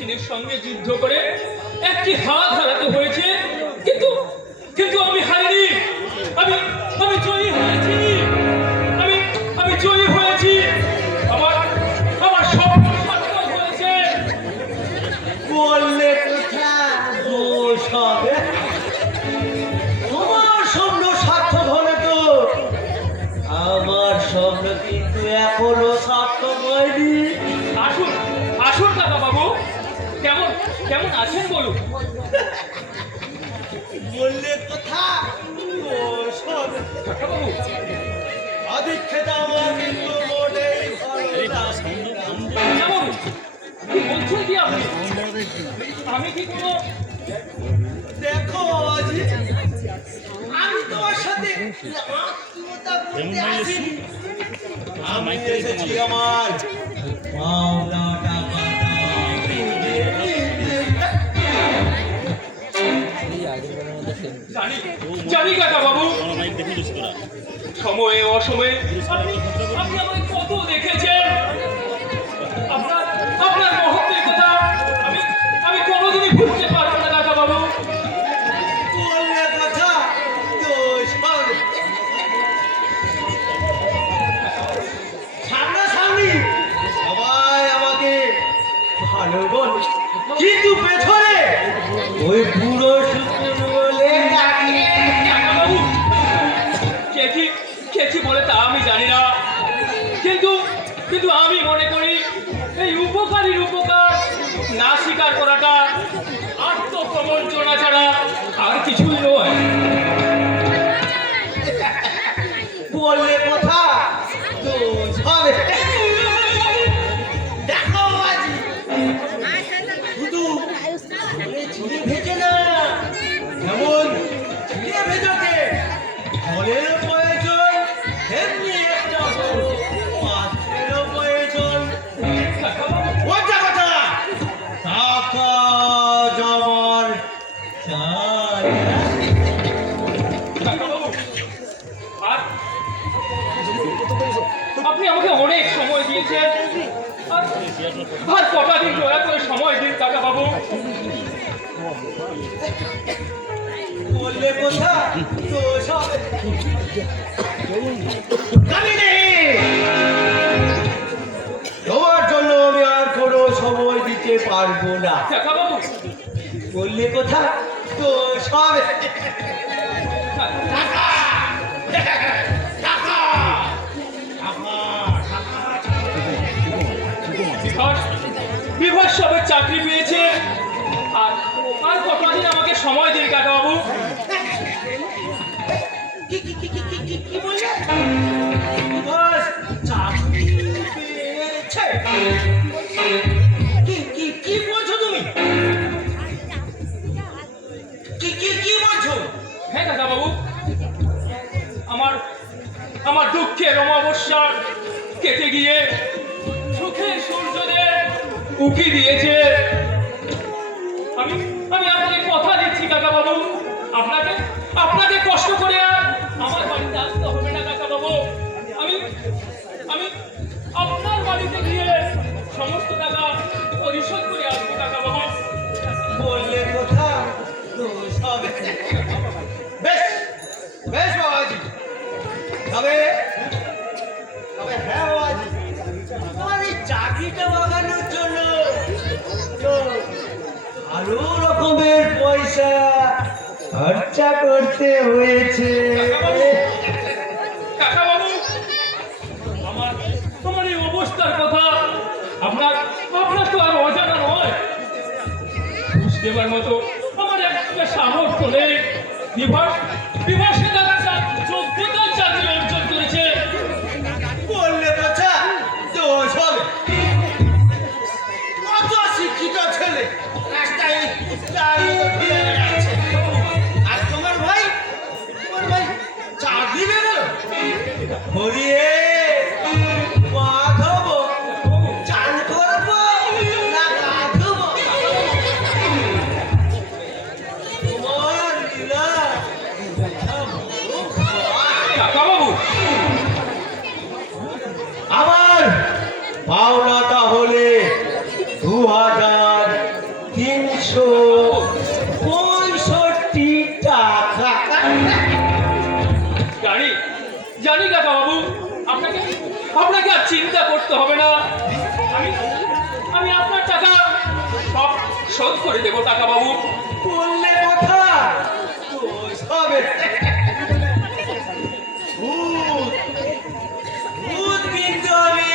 মেশিনের সঙ্গে যুদ্ধ করে একটি হাত হারাতে হয়েছে, কিন্তু কিন্তু আমি হারিনি। আমি আমি জয়ী হয়েছি। আমি আমি জয়ী হয়েছি। আমার আমার স্বপ্ন সার্থক হয়েছে। বললে কথা দোষ হবে। তোমার স্বপ্ন সার্থক হলে তো আমার স্বপ্ন কিন্তু এখনো সার্থক হয়নি। আসুন আসুন কাকা বাবু, কেমন কেমন আছেন বলুন। বললে কথা দোষ হবে। কাকা বাবু, আদিক্ষেতা আমার কিন্তু মোটেই ভালো না। কাকা বাবু, কি বলছেন কি আপনি? আমি কি কোনো দেখো বাবাজি, আমি তোমার সাথে আত্মীয়তা করতে আসিনি। আমি এসেছি আমার পাওনা টাকাটা জানি জানি কাকা বাবু, সময়ে অসময়ে আপনি আপনি আমায় কত দেখেছেন। আপনার আপনার মহত্বের কথা আমি আমি কোনোদিনই ভুলতে পারবো না কাকা বাবু। বললে কথা দোষ হবে। সামনাসামনি সবাই আমাকে ভালো বল, কিন্তু পেছনে ওই বুড়ো শুকুর বলে ডাকে। কাকা বাবু, কে কি বলে তা আমি জানি না, কিন্তু কিন্তু আমি মনে করি এই উপকারীর উপকার না স্বীকার করাটা আত্মপ্রবঞ্চনা ছাড়া আর কিছুই নয়। বললে কথা দোষ হবে। দেখো বাবাজি, শুধু চিনি ভেজে না, যেমন চিড়ে ভেজোকে জলের প্রয়োজন, তেমনি একটা বড় পাত্রেরও প্রয়োজন। কাকা বাবু, ওটা কথা টাকা জমার চাই। কাকা বাবু, আর আপনি আমাকে অনেক সময় দিয়েছেন, আর কটা দিন দয়া করে সময় দিন কাকা বাবু। বললে কথা দোষ হবে। জানি নেই, তোমার জন্য আমি আর কোনো সময় দিতে পারবো না। কাকা বাবু, বললে কথা দোষ হবে। বিভাস সবের চাকরি পেয়েছে, আর আর কতদিন আমাকে সময় দিন কাকা বাবু। কি বললে? বিভাস চাকরি পেয়েছে? কি বলছো তুমি? কি বলছো? হ্যাঁ কাকা বাবু, আমার দুঃখের অমাবস্যা কেটে গিয়ে সুখের সূর্যদের উকি দিয়েছে। আমি আমি আপনাকে কথা দিচ্ছি কাকা বাবু, আপনাকে আপনাকে কষ্ট করে আর আমার বাড়িতে আসতে হবে না কাকা বাবু। আমি আমি আপনার বাড়িতে গিয়ে সমস্ত টাকা পরিশোধ করে আসবো কাকা বাবু। বললে কথা দোষ হবে। বেশ বেশ বাবাজি, তবে তবে হ্যাঁ বাবাজি, তোমার এই চাকরিটা বাগানোর জন্য তো আরো রকমের পয়সা খরচা করতে হয়েছে। কাকা বাবু, আমার আমার এই অবস্থার কথা আপনার আপনার তো আর অজানা নয়। ঘুষ দেবার মতো আমার একটা সামর্থ্য নেই। বিভাসে তারা যোগ্যতার চাকরি অর্জন করেছে। বললে কথা দোষ হবে। কত শিক্ষিত ছেলে রাস্তায় দাঁড়িয়ে ঘুরে বেড়াচ্ছে, আর তোমার ভাই চাকরি পেয়ে গেল। হরিয়ে মাধব চান করবো না রাধব, তোমার লীলা জানি কাকা বাবু, আপনাকে আপনাকে আর চিন্তা করতে হবে না। আমি আমি আপনার টাকা সব শোধ করে দেবো কাকা বাবু। বললে কথা তো সবে ভূত ভূত কিন্তু আমি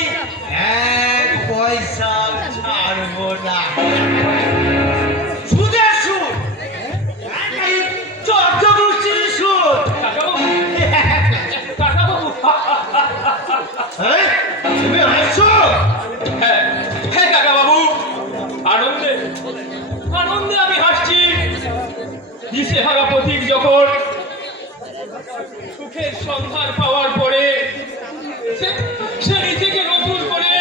এক পয়সা ছাড়বো না। সুদের সুদ, এই চর্যবৃষ্টির সুদ। কাকা বাবু, কাকা বাবু, হ্যাঁ তুমি হাসছো? হ্যাঁ হ্যাঁ কাকা বাবু, আনন্দে আনন্দে আমি হাসছি। দিশেহারা পথিক যখন সুখের সন্ধান পাওয়ার পরে সে নিজেকে নতুন করে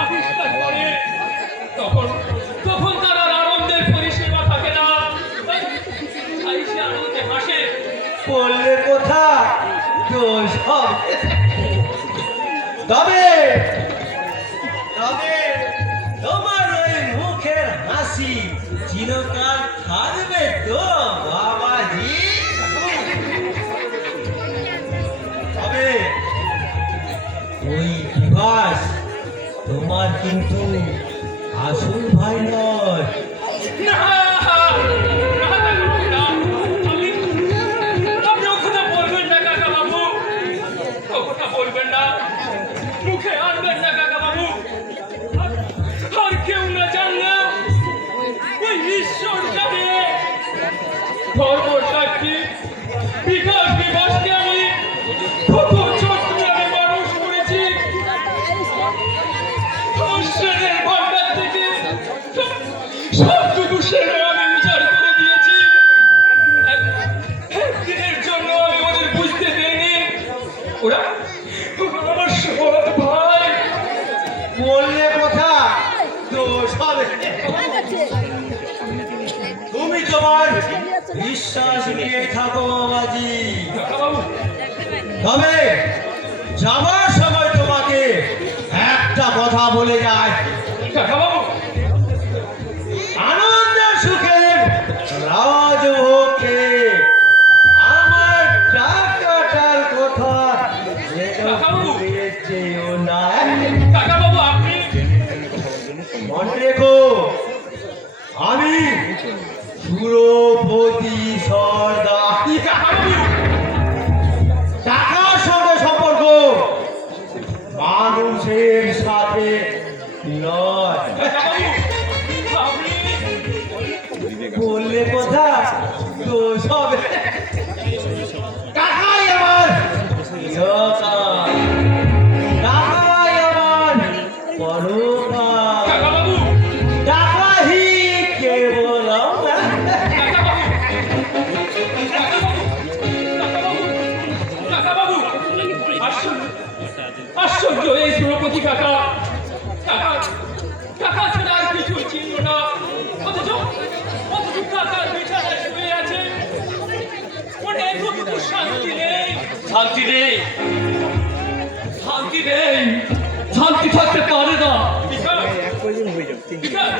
আবিষ্কার করে, তখন তখন তার আর আনন্দের পরিসীমা থাকে না। তাই সে আনন্দে হাসে। বললে কথা তো সব তবে তবে তোমার ওই মুখের হাসি চিরকাল থাকবে তো বাবাজি? তবে ওই বিভাস তোমার কিন্তু আসল ভাই নয়। না, আপনি ও কথা বলবেন না কাকা বাবু, ও কথা বলবেন না, মুখে আনবেন না কাকা বাবু। আর কেউ না জানলেও ওই ঈশ্বর জানে। ধর্ম সাক্ষী বিকাশ বিভাসকে আমি কত যত্নে আমি মানুষ করেছি। শ্রেণের ভান্ডার থেকে সবটুকু শ্রেণে আমি বিচার করে দিয়েছি। একদিনের জন্য আমি ওদের বুঝতে দেইনি ওরা আমার সৎ ভাই। বললে কথা তো সব তুমি তোমার বিশ্বাস নিয়ে থাকো বাবাজি। বাবু, তবে যাবার সময় তোমাকে একটা কথা বলে যায়, কাকা বাবু, আনন্দ সুখের রাজভোগে আমার টাকাটার কথা যেও না। কাকা বাবু, আপনি মনে রেখো আমি সুরপতি সর্দার। কাকা বাবু, টাকার সঙ্গে সম্পর্ক মানুষের সাথে নয়। কাকা বাবু, আপনি বললে কথা তো সব টাকাই আমার চিরকাল, টাকাই আমার পরকাল, কাকা বাবু, টাকাই কেবল আমার। কাকা বাবু, কাকা বাবু, কাকা বাবু, কাকা বাবু, আশ্চর্য আশ্চর্য এই সুরপতি কাকা, কাকা কাকা ছাড়া আর কিছু চিনল না। অথচ অথচ কাকার বিছানায় শুয়ে আছে। মনে একটু শান্তি নেই। শান্তি নেই, শান্তি নেই, শান্তি থাকতে পারে না। বিকাশ, বিকাশ,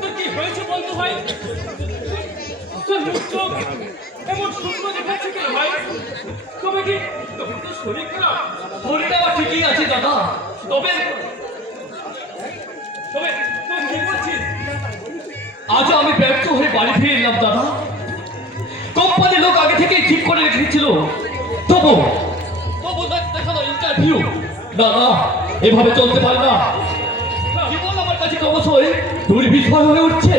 তোর কি হয়েছে বলতো ভাই? তোর মুখ চোখ এমন শুকনো দেখাচ্ছে কেন ভাই? তবে কি তবে তোর শরীর খারাপ? শরীরটা আমার ঠিকই আছে দাদা, তবে তবে তুই কি বলছিস? আজ আমি ব্যর্থ হয়ে বাড়ি ফিরে এলাম দাদা। কোম্পানির লোক আগে থেকেই ঠিক করে রেখেছিল, তবু তবু দেখালো ইন্টারভিউ। দাদা এভাবে চলতে পারে না, জীবন আমার কাছে ক্রমশই দুর্বিষয় হয়ে উঠছে।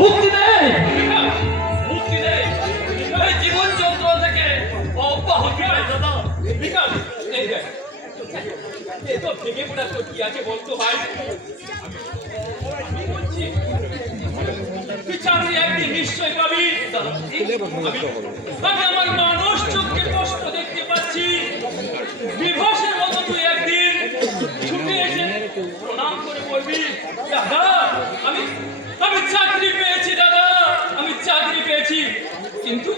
মুক্তি নেই, মুক্তি নেই। এই জীবন যন্ত্রণা থেকে অব্যাহতি নেই দাদা। বিকাশ, এই দেখ, এ তো ভেঙে পড়ার তো কি আছে বলতো ভাই? আমি বলছি তুই চাকরি একদিন নিশ্চয় পাবি। আমি আমার মানুষ চোখকে কষ্ট দেখতে পাচ্ছি। বিভাসের মতো তুই একদিন ছুটে এসে প্রণাম করে বলবি, দাদা আমি আমি চাকরি পেয়েছি, দাদা আমি চাকরি পেয়েছি। কিন্তু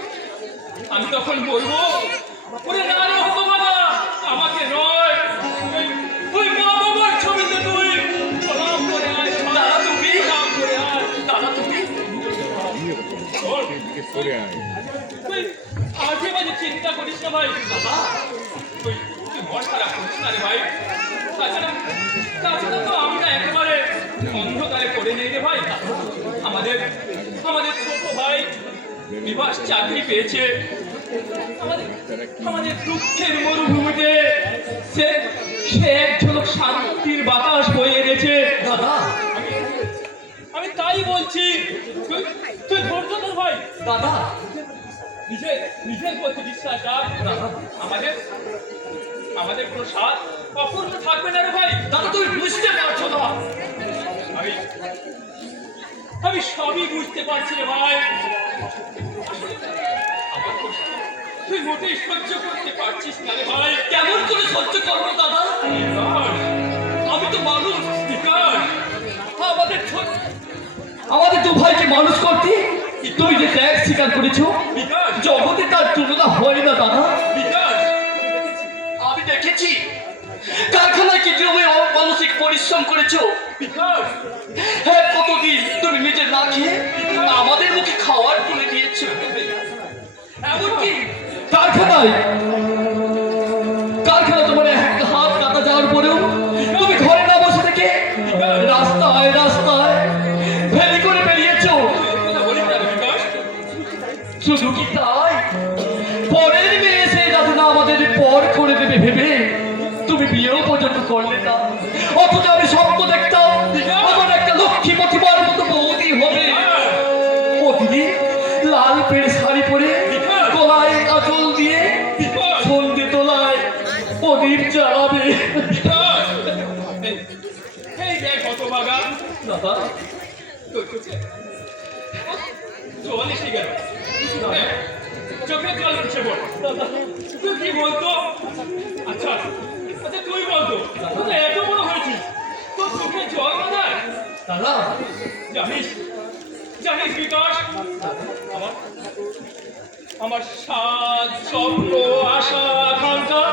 আমি তখন বলবো, ওরে না রে বাবা, আমাকে নয়, ওই মা বাবার ছবিতে তুই প্রণাম করে আয়। দাদা তুমি প্রণাম করে আয়। দাদা তুমি শোন, তুই তুই আজে বাজে চিন্তা করিস না ভাই বাবা, তুই তুই মন খারাপ করিস না রে ভাই। তাছাড়া তো আমরা একেবারে অন্ধকারে পড়ে নেই রে ভাই। আমাদের আমাদের ছোট ভাই বিভাস চাকরি পেয়েছে। আমাদের আমাদের দুঃখের মরুভূমিতে সে সে এক ঝলক শান্তির বাতাস বয়ে এনেছে। দাদা, আমি তাই বলছি, তুই তুই ধৈর্য ধর ভাই। দাদা, নিজের নিজের প্রতি বিশ্বাস রাখ। দাদা, আমাদের আমাদের কোনো স্বাদ অপূর্ণ থাকবে না রে ভাই। দাদা তুমি বুঝতে পারছো না। আমি আমি সবই বুঝতে পারছি রে ভাই। আমার কষ্ট তুই মোটেই সহ্য করতে পারছিস না রে ভাই। কেমন করে সহ্য করবো দাদা? বিকাশ, আমি তো মানুষ। বিকাশ, আমাদের দু ভাইকে মানুষ করতে তুমি যে ত্যাগ স্বীকার করেছো, বিকাশ, জগতে তার তুলনা হয় না দাদা। বিকাশ, আমি দেখেছি কারখানায় কি তুমি মানসিক পরিশ্রম করেছো। বিকাশ, হ্যাঁ, কতদিন তুমি নিজে না খেয়ে আমাদের মুখে খাওয়ার তুলে দিয়েছো। এমনকি কারখানায় তোমার এক হাত কাটা যাওয়ার পরেও তুমি ঘরে না বসে থেকে রাস্তায় রাস্তায় ভেলি করে বেরিয়েছো। কথা বলিস না রে বিকাশ। শুধু কি তাই, পরের মেয়ে এসে যাতে না আমাদের পর করে দেবে ভেবে তুমি বিয়েও পর্যন্ত করলে না। অথচ আমি স্বপ্ন দেখতাম আমার একটা লক্ষ্মী প্রতিমার মতো বৌদি হবে। প্রতিদিন লাল পেড়ে শাড়ি পরে গলায় আঁচল দিয়ে সন্ধে তোলায় প্রদীপ জ্বালাবে। বিকাশ, এই দেখ হতভাগা, দাদা, তোর চোখে জল এসে গেল। চোখে জল উঠছে বল। তুই কি বলতো? আচ্ছা আচ্ছা তুই বলতো, তুই তো এত বড় হয়েছিস, তোর চোখে জল বাঁধায়? দাদা, জানিস জানিস বিকাশ, আমার আমার সাত স্বপ্ন আশা আকাঙ্ক্ষা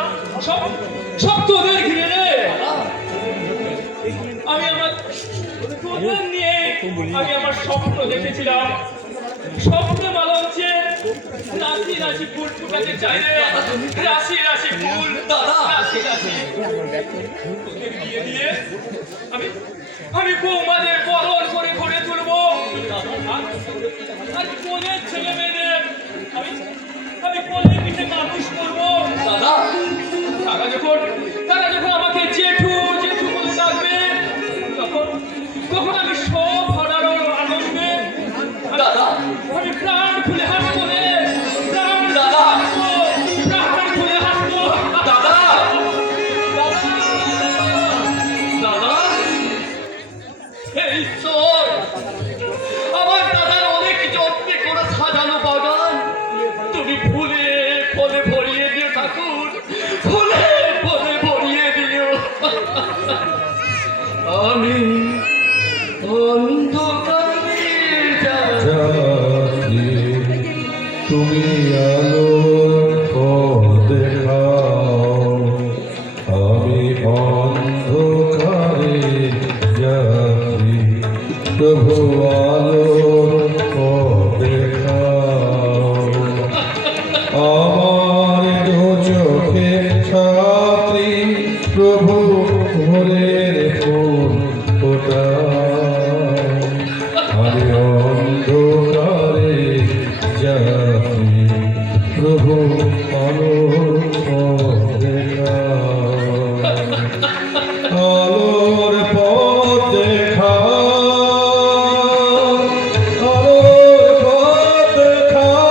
সব সব তোদের ঘিরে রে। আমি আমার তোদের নিয়ে আমি আমার স্বপ্ন দেখেছিলাম। স্বপ্ন মালঞ্চে রাশি রাশি ফুল ফুটাতে চাই রে, রাশি রাশি ফুল, দাদা, রাশি রাশি তোদের বিয়ে দিয়ে আমি আমি বৌমাদের বরণ করে ঘরে তুলবো। আর কোলের ছেলে মেয়েদের আমি আমি কোলে পিঠে মানুষ করবো। দাদা, তারা যখন আমাকে জেঠু জেঠু বলে ডাকবে, তখন তখন আমি সব হারানোর আনন্দে দাদা, আমি প্রাণ খুলে হাসবো রে, প্রাণ খুলে দাদা, হাসবো, প্রাণ খুলে হাসবো। দাদা, দাদা, হে ঈশ্বর, আমার দাদার অনেক যত্নে করে সাজানো বাগান তুমি ফুলে ফলে ভরিয়ে দিও ঠাকুর, ফুলে ফলে ভরিয়ে দিও। আমি অন্ধকারে যাত্রী, তুমি আলোর পথ দেখাও, আমি অন্ধকারে যাত্রী, প্রভু আলোর পথ দেখাও। আমার দু চোখে ছাত্রী, প্রভু ভোরের ফুল ফোটাও, আমি অন্ধকারে যাত্রী, প্রভু আলোর পথ দেখাও। আলোর পথ দেখাও, আলোর পথ দেখাও,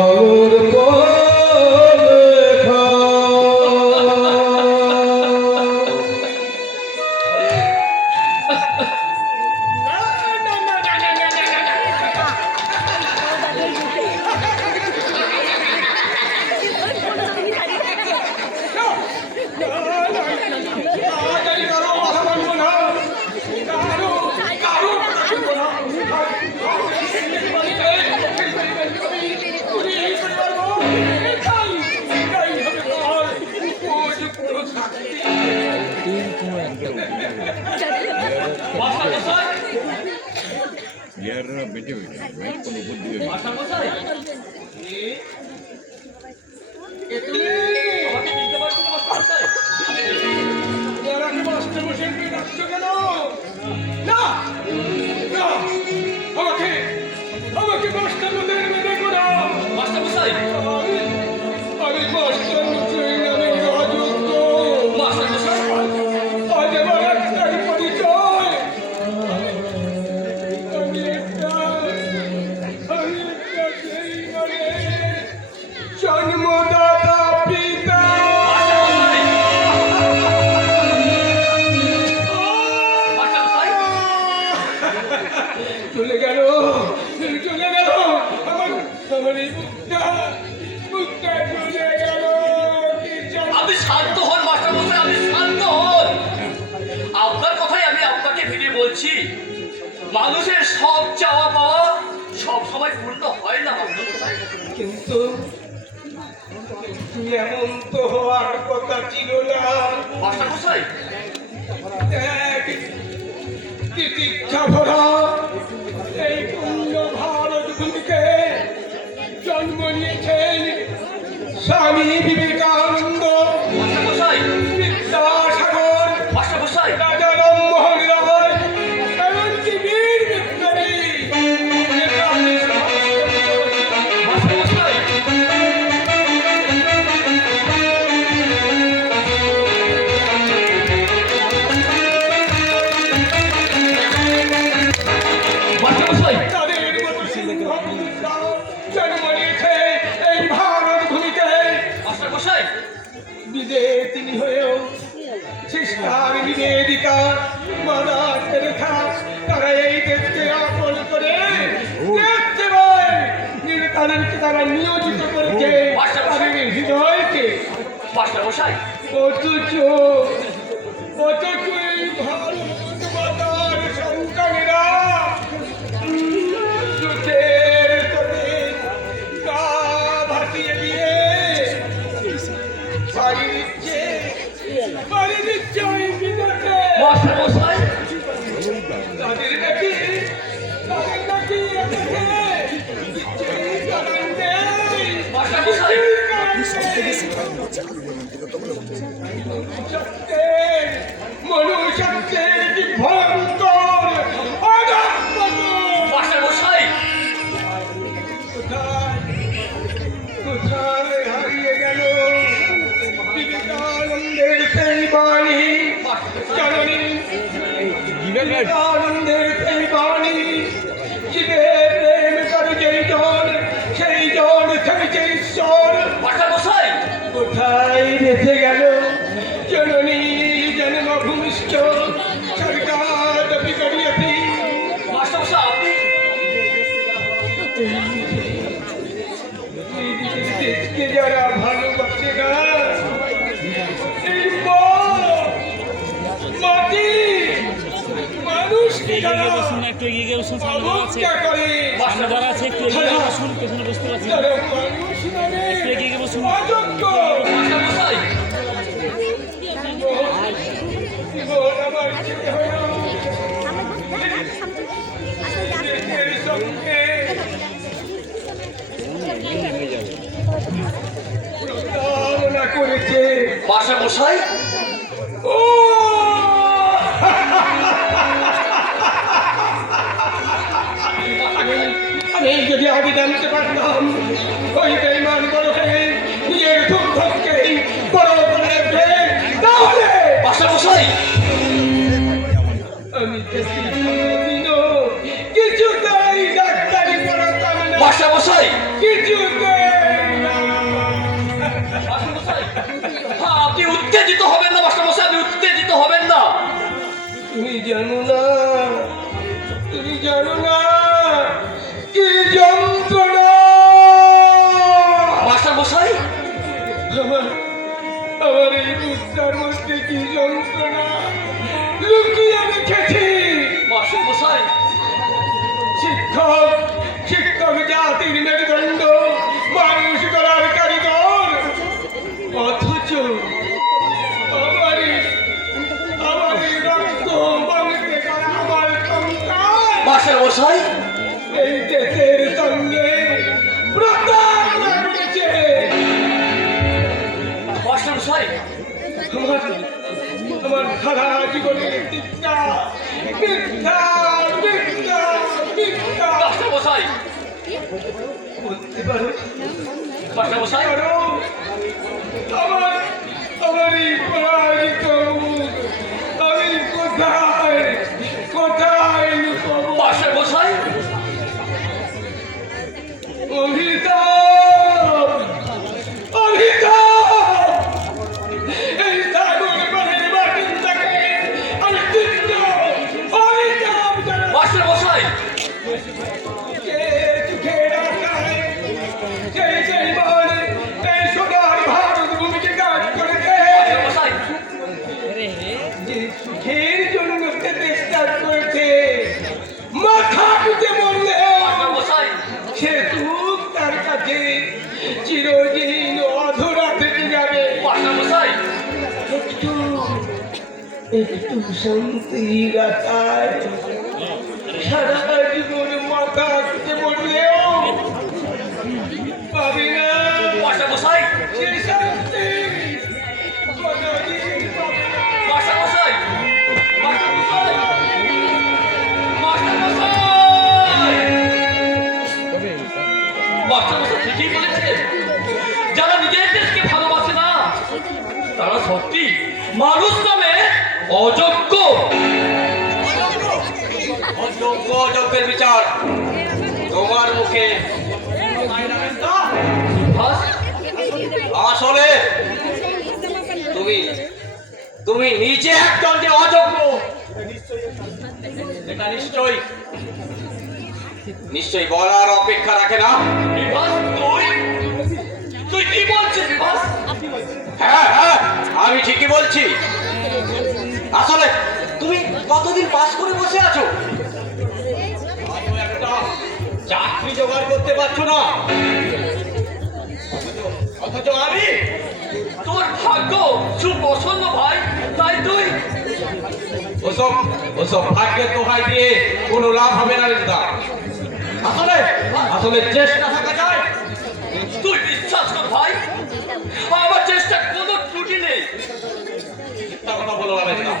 আলোর পথ দেখাও। মাস্টারমশাই, ইয়াররা বেটে হয়ে যায় ভাই কোনো বুদ্ধি হয়ে যায়। মাস্টারমশাই, কে তুমি? আমাকে চিনতে পারছো না মাস্টারমশাই? আমাকে মাস্টারমশাই বলে ডাকছো কেন? না না, আমাকে আমাকে মাস্টারমশাই বলে ডেকো না। মাস্টারমশাই, আমি মাস্টারমশাই নামে অযোগ্য। মাস্টারমশাই, আজ আমার একটাই পরিচয়। আমি একটা সেই মানে জন্মদাতা পিতা। মাস্টারমশাই, চলে গেল চলে গেল আমার আমার এই মুখটা মুখটা চলে গেল। কি জানি- আপনি শান্ত হন মাস্টারমশাই, আপনি শান্ত হন। আপনার কথাই আমি আপনাকে ফিরে বলছি, মানুষের সব চাওয়া পাওয়া সব সময় পূর্ণ হয় না মাস্টারমশাই। কিন্তু তুই এমন তো হওয়ার কথা ছিল না। মাস্টারমশাই, দেখ, তিতিক্ষা ভরা এই পূর্ণ ভারত ভূমিকে জন্ম নিয়েছেন স্বামী বিবেকানন্দ, মাস্টারমশাই, বিদ্যাসাগর, মাস্টারমশাই, রাজা রামমোহন রায়, এমনকি বীর বিক্রমী নেতাজি সুভাষচন্দ্র বোস। মাস্টারমশাই, মাস্টারমশাই, তাদের মতো সিংহ পুরুষরা জন্ম নিয়েছে এই ভারত ভূমিতে। মাস্টারমশাই, বিদেশিনী হয়েও শিষ্টার নিবেদিতা মাদার তেরেসা তারা এই দেশকে আপন করে দেখতে পায় তাদেরকে তারা নিয়োজিত করেছে তাদের হৃদয়কে। মাস্টারমশাই, অথচ অথচ এই ভারত মাতার সন্তানেরা সুখের সাথে গা ভাসিয়ে দিয়ে পাড়ি দিচ্ছে ওই বিদেশে। মাস্টারমশাই, তাদের নাকি এদেশে কিছুই করার নেই। মাস্টারমশাই, মনুষ্যত্বের কি ভয়ঙ্কর অধঃপতন। মাস্টারমশাই, কোথায় হারিয়ে গেল বিবেকানন্দের সেই বাণী? জননী বিবেকানন্দের সেই বাণী, জীবের প্রেম করে যেই জন সেই জন থেকেছে ঈশ্বর। মাস্টারমশাই, কোথায় রেখে গেল জননী জন্মভূমিষ্ঠ সরকার দাবি করিয়াছি। মাস্টারমশাই, আপনি এই দেশকে যারা ভালোবাসে না, এই মাটি মানুষকে যারা একটু এগিয়ে গিয়ে বসুন, সামনে যারা আছে অবজ্ঞা করে, সামনে যারা আছে একটু এগিয়ে গিয়ে বসুন, পেছনে বসতে পারছেন না। যারা মানুষ নামে একটু এগিয়ে গিয়ে বসুন। অযোগ্য, মাস্টারমশাই, জীবন আমার যেতে হলো দেশের সঙ্গে প্রতারণা করেছে। মাস্টারমশাই, ও আমি যদি আগে জানতে পারতাম ওই বেইমান বড় হয়ে নিজের দুর্ভোগকে বড় করে ওঠে, তাহলে মাস্টারমশাই, আমি কিছুতেই ডাক্তারি পড়াতাম না, মাস্টারমশাই, কিছুতেই না। মাস্টারমশাই, হ্যাঁ, আপনি উত্তেজিত হবেন না মাস্টারমশাই, আপনি উত্তেজিত হবেন না। তুমি জানো না, তুমি জানো না কি যন্ত্রণা মাস্টারমশাই, আমার আমার এই বুকটার মধ্যে কি যন্ত্রণা লুকিয়ে রেখেছি। মাস্টারমশাই, শিক্ষক শিক্ষক জাতির মেরুদণ্ড, মানুষ গড়ার কারিগর, অথচ আমার রক্ত মাংসে গড়া আমার মাস্টার মশাই, এই দেশের সঙ্গে প্রতারণা করেছে। মাস্টার মশাই, আমার সারা জীবনের মিথ্যা মিথ্যা মিথ্যা মিথ্যা মাস্টার মশাই, বলতে পারো মাস্টার মশাই, আমার আমার এই পরাজিত মুখ আমি কোথায় কোথায় লুকাবো? মাস্টার মশাই, অভিতাপ অভিতাপ এই সাগর পানির বাসিন্দাকে আমি তীব্র অভিতাপ জানাই। মাস্টার মশাই, কে চোখের আশায় সেই সেই বলে এই সোনার ভারত ভূমিকে কাজ করেছে, মাস্টার মশাই, যে সুখের জন্য সে চেষ্টা করেছে, মাথা টুকে মরলেও মাস্টার মশাই, সে দুঃখ তার কাছে চিরদিন অধরা থেকে যাবে। মাস্টার মশাই, একটু একটু শান্তি রাখায় সারা জীবন মাথা টুকে মরলেও পাবি না মাস্টার মশাই, সে শান্তি, কোনোদিন পাবি না। মাস্টার মশাই, মাস্টার মশাই, মাস্টার মশাই, মাস্টার মশাই ঠিকই বলেছে। যারা নিজের দেশকে ভালোবাসে না তারা সত্যি মানুষ নামে অযোগ্য। অযোগ্য অযোগ্যের বিচার তোমার মুখে। ভাস, আসলে তুমি তুমি নিজে একজন যে অযোগ্য এটা নিশ্চয়ই নিশ্চয়ই বলার অপেক্ষা রাখে না। বিভাস, তুই কি বলছিস বিভাস? হ্যাঁ হ্যাঁ, আমি ঠিকই বলছি। আসলে তুমি কতদিন পাস করে বসে আছো, আজও একটা চাকরি জোগাড় করতে পারছো না, অথচ আমি তোর ভাগ্য সুপ্রসন্ন ভাই, তাই তুই ওসব ওসব ভাগ্যের দোহাই দিয়ে কোনো লাভ হবে না রেজদা। আসলে আসলে চেষ্টা থাকা যায়। তুই বিশ্বাস কর ভাই, আমার চেষ্টা কোনো ত্রুটি নেই। মিথ্যা কথা বলো না রেজদা।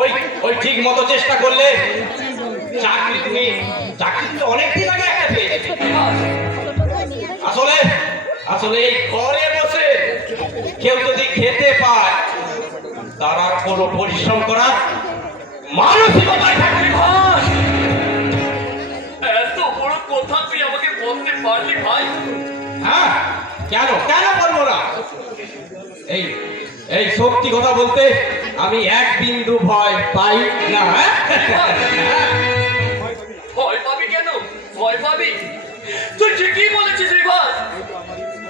ওই ওই ঠিক মতো চেষ্টা করলে চাকরি তুমি অনেকদিন আগে একটা পেয়ে যেতে। বিভাস, আসলে আসলে এই ঘরে বসে কেউ যদি খেতে পায় তারা কোনো পরিশ্রম করার মানসিকতায় থাকে। বিভাস, এত বড় কথা তুই আমাকে বলতে পারলি ভাই? হ্যাঁ, কেন কেন বলবো না? এই এই সত্যি কথা বলতে আমি এক বিন্দু ভয় পাই না। ভয় পাবি কেন? ভয় পাবি? তুই ঠিকই বলেছিস বিভাস।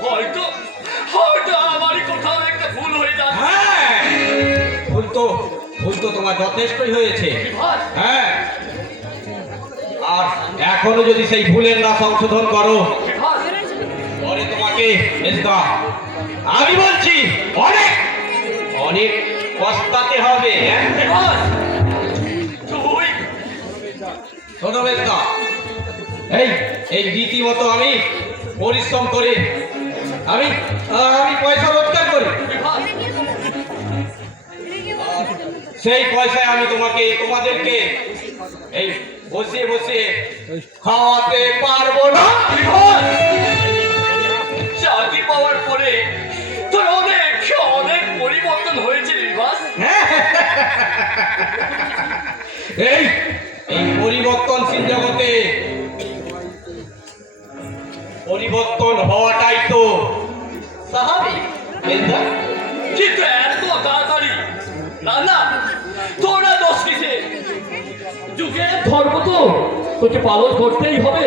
হয়তো হয়তো আমারই কোথাও একটা ভুল হয়ে যাচ্ছে। হ্যাঁ, ভুল তো তোমার যথেষ্টই হয়েছে। বিভাস, হ্যাঁ, আর এখনো যদি সেই ভুলের না সংশোধন করো বিভাস, পরে তোমাকে রেজদা, আমি বলছি অনেক অনেক পস্তাতে হবে। বিভাস, তুই শোনো রেজদা, এই এই রীতিমতো আমি পরিশ্রম করে আমি আমি পয়সা রোজগার করি, বিভাস, সেই পয়সায় আমি তোমাদেরকে এই বসে বসে খাওয়াতে পারবো না। বিভাস, চাকরি পাওয়ার পরে তোর অনেক অনেক পরিবর্তন হয়েছে বিভাস। এই এই পরিবর্তনশীল জগতে পরিবর্তন হওয়াটাই তো স্বাভাবিক। রেজদা, কিন্তু এত তাড়াতাড়ি না না, তোরা দোষ কিসে? যুগের ধর্ম তো তোকে পালন করতেই হবে।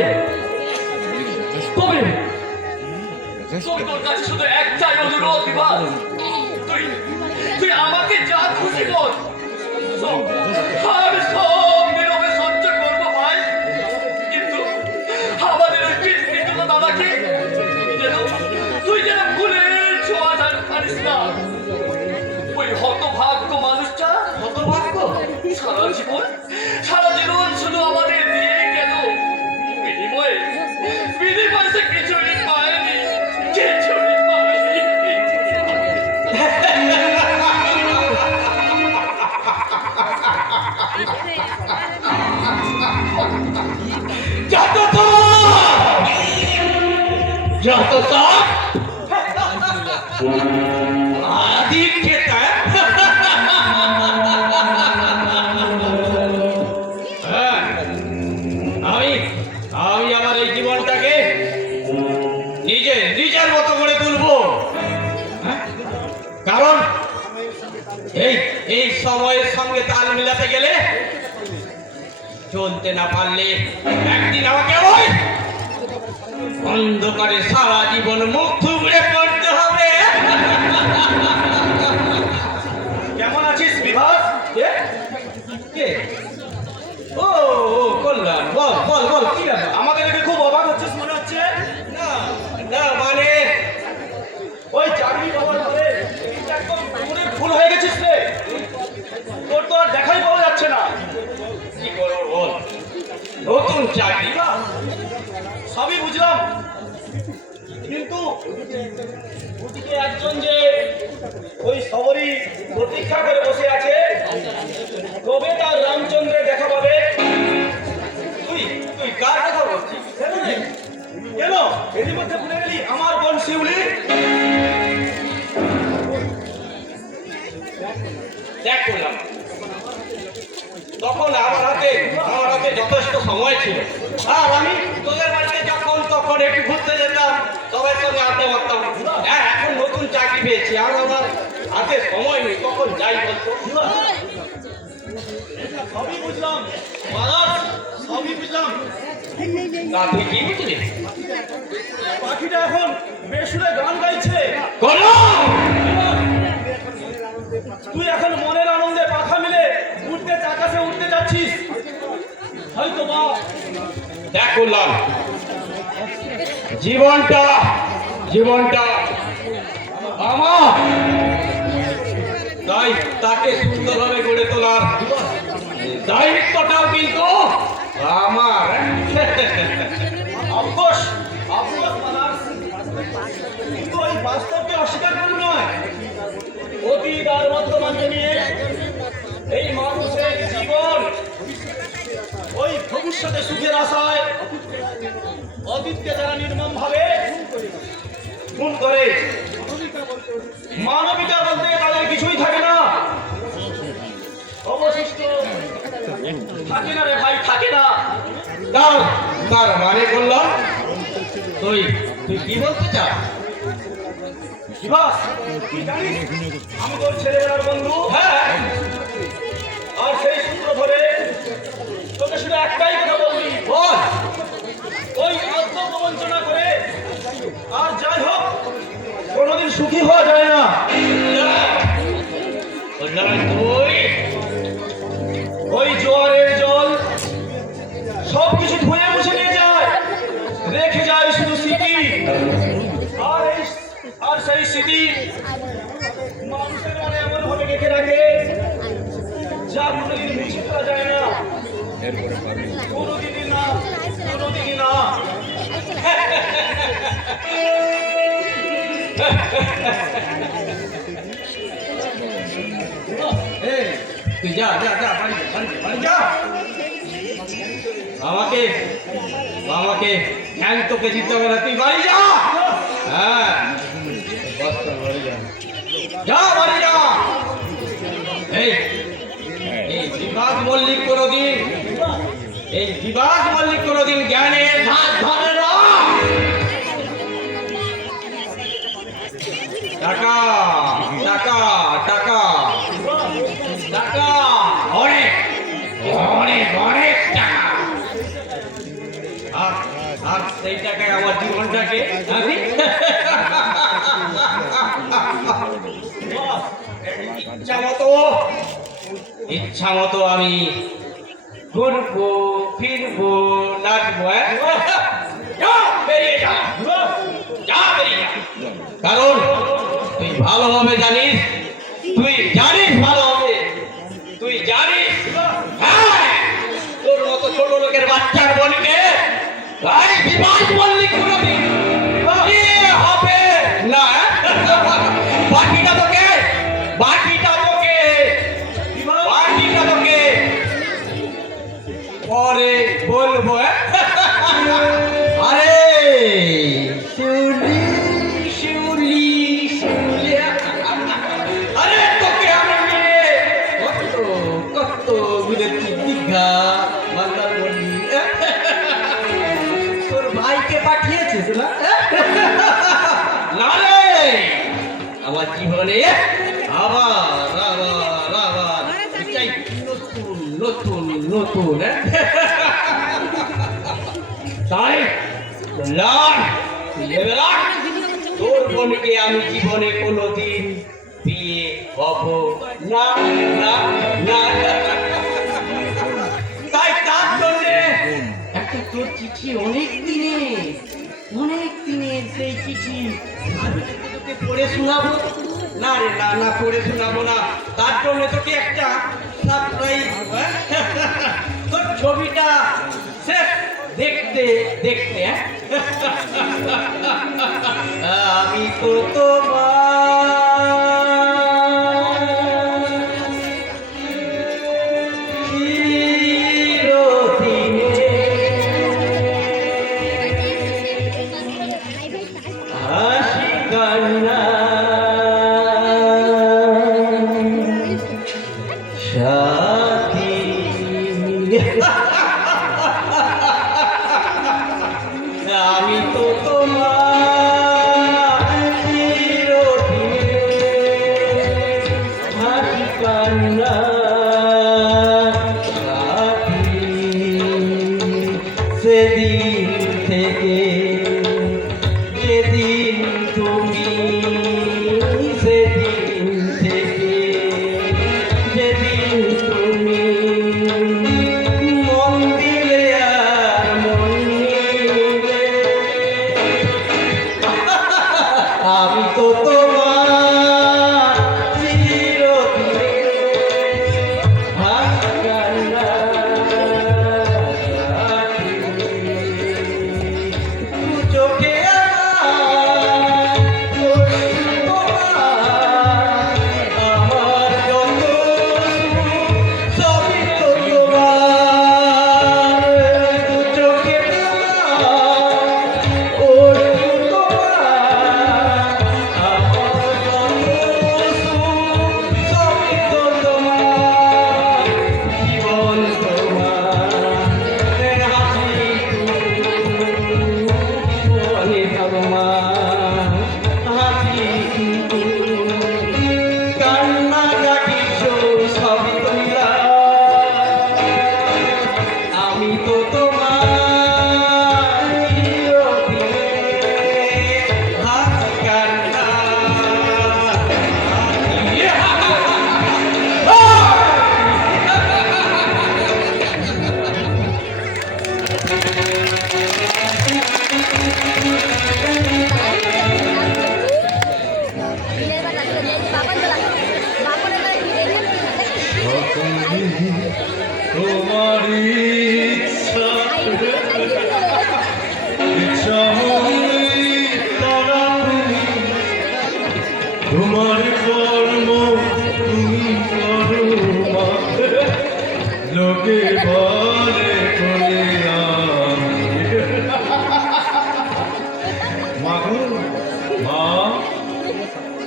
তবে তোর কাছে শুধু একটাই অনুরোধ বিভাস, তুই আমাকে যা খুশি কর, আমি সব নীরবে সহ্য করবো ভাই। কিন্তু আমাদের ওই পিতৃতুল্য দাদাকে তুই যেন ভুলের ছোঁয়া পারিস না। ওই হতভাগ্য মানুষটা হতভাগ্য সারা জীবন শুধু আমাদের যত সব আদি খেতা হ্যাঁ, আমি আমার এই জীবনটাকে নিজের মতো করে তুলবো। হ্যাঁ? কারণ এই সময়ের সঙ্গে তাল মিলাতে গেলে চলতে না পারলে একদিন আমাকে ওই অন্ধকারে সারা জীবন মুখ থুবড়ে পড়তে হবে। কেমন আছিস বিভাস? কে? ও কল্যাণ, বল বল বল কি ব্যাপার? আমাকে দেখে খুব অবাক হচ্ছিস মনে হচ্ছে। না না মানে ওই চাকরি পাওয়ার পরে একদম পুরো ফুল হয়ে গেছিস রে। তোর তো আর দেখাই পাওয়া যাচ্ছে না। কি করবো বল, নতুন চাকরি সবই বুঝলাম, কিন্তু ওদিকে একজন যে ওই সবরই প্রতীক্ষা করে বসে আছে, কবে তার রামচন্দ্রের দেখা পাবে। তুই তুই কার কথা বলছিস? কেন এর মধ্যে ভুলে গেলি আমার বোন শিউলি? দেখ করলাম তখন আমার হাতে যথেষ্ট সময় ছিল, আর আমি তোদের বাড়িতে যখন তখন একটু ঘুরতে যেতাম, সবার সঙ্গে আড্ডা মারতাম। হ্যাঁ, এখন নতুন চাকরি পেয়েছি আর আমার হাতে সময় নেই, কখন যাই বলতো। সবই বুঝলাম সবই বুঝলাম, তা তুই কি বুঝলি? পাখিটা এখন বেসুরে গান গাইছে। তুই এখন মনের আনন্দে পাখা মিলে উঠতে আকাশে উঠতে যাচ্ছিস হয়তো বা। দেখ করলাম জীবনটা আমার, তাই তাকে সুন্দরভাবে গড়ে তোলার দায়িত্বটাও কিন্তু আমার। অবশ্য কিন্তু ওই বাস্তবকে অস্বীকার করুন নয়, অতীত আর বর্তমানকে নিয়ে এই মানুষের জীবন ওই ভবিষ্যতে সুখের আশায় অতীতকে যারা নির্মম ভাবে খুন করে, মানবিকতা বলতে তাদের কিছুই থাকে না, অবশিষ্ট থাকে না রে ভাই, থাকে না। তার মানে করলাম তুই কি বলতে চাস? তুই জানিস আমি তোর ছেলেবেলার বন্ধু। হ্যাঁ, আর সেই সূত্র ধরে তোকে শুধু একটাই কথা বলবি, বল ওই আত্মপ্রবঞ্চনা করে আর যাই হোক কোনোদিন সুখী হওয়া যায় না। তুই ওই জোয়ারের জল সবকিছু ধুয়ে মুছে নিয়ে যায়, রেখে যায় শুধু স্মৃতি, আর সেই স্মৃতি মানুষের মনে এমন ভাবে রেখে রাখে যা কোনোদিন মুছে ফেলা যায় না, কোনোদিনই না। তুই যা বাড়ি যা। আমাকে ধ্যান তোকে দিতে হবে না, তুই বাড়ি যা। হ্যাঁ, যা বাড়ি যা। এই বিভাস মল্লিক কোনোদিন জ্ঞানের ধার ধরে না। টাকা টাকা টাকা টাকা, অনেক অনেক অনেক টাকা, আর সেই টাকায় আমার জীবনটাকে আমি ইচ্ছা মতো আমি ঘুরবো ফিরবো নাচবো। বেরিয়ে যা, কারণ তুই ভালোভাবে জানিস, হ্যাঁ, তোর মতো ছোট লোকের বাচ্চার বোনকে বিবাহ বললি কোনোদিন হবে না। বাকিটা তোকে পরে বলবো। আরে শুন ভাইকে পাঠিয়েছিস না? না রে, আমার জীবনে আবার আবার আবার চাই নতুন নতুন নতুন তাই লাল তোর বোনকে আমি জীবনে কোনোদিন বিয়ে হব না না না। তাই তার জন্য একটা তোর চিঠি অনেক দিনের সেই চিঠি আমি তোকে পড়ে শোনাবো। না রে না না, পড়ে শোনাবো না, তার জন্য তোকে একটা সারপ্রাইজ, তোর ছবিটা স্রেফ দেখতে দেখতে আমি তো তোমার হাসি কান্না সাথী আমি তো তোমার চিরদিনের হাসি কান্না সাথী। সেদিন থেকে যেদিন তুমি সেদিন থেকে যেদিন তুমি মন দিলে আর মন নিলে আমি তো তোমার চিরদিনের হাসি কান্না সাথী। দু চোখে আমার আমার যত সবই তো তোমার। দু চোখে ওর তোমার আমার যত সবই তো তোমার। জীবন তোমার হাসি জীবনে ভগবান হাসি কান্না কাটি সবই তোমার। আমি তো তোমার চিরদিনের হাসি কান্না তোমার ইচ্ছা ইচ্ছা হলেই তারা তুমি, তোমার কর্ম তুমি করো মা। লোকে বলে করে মা গো, মা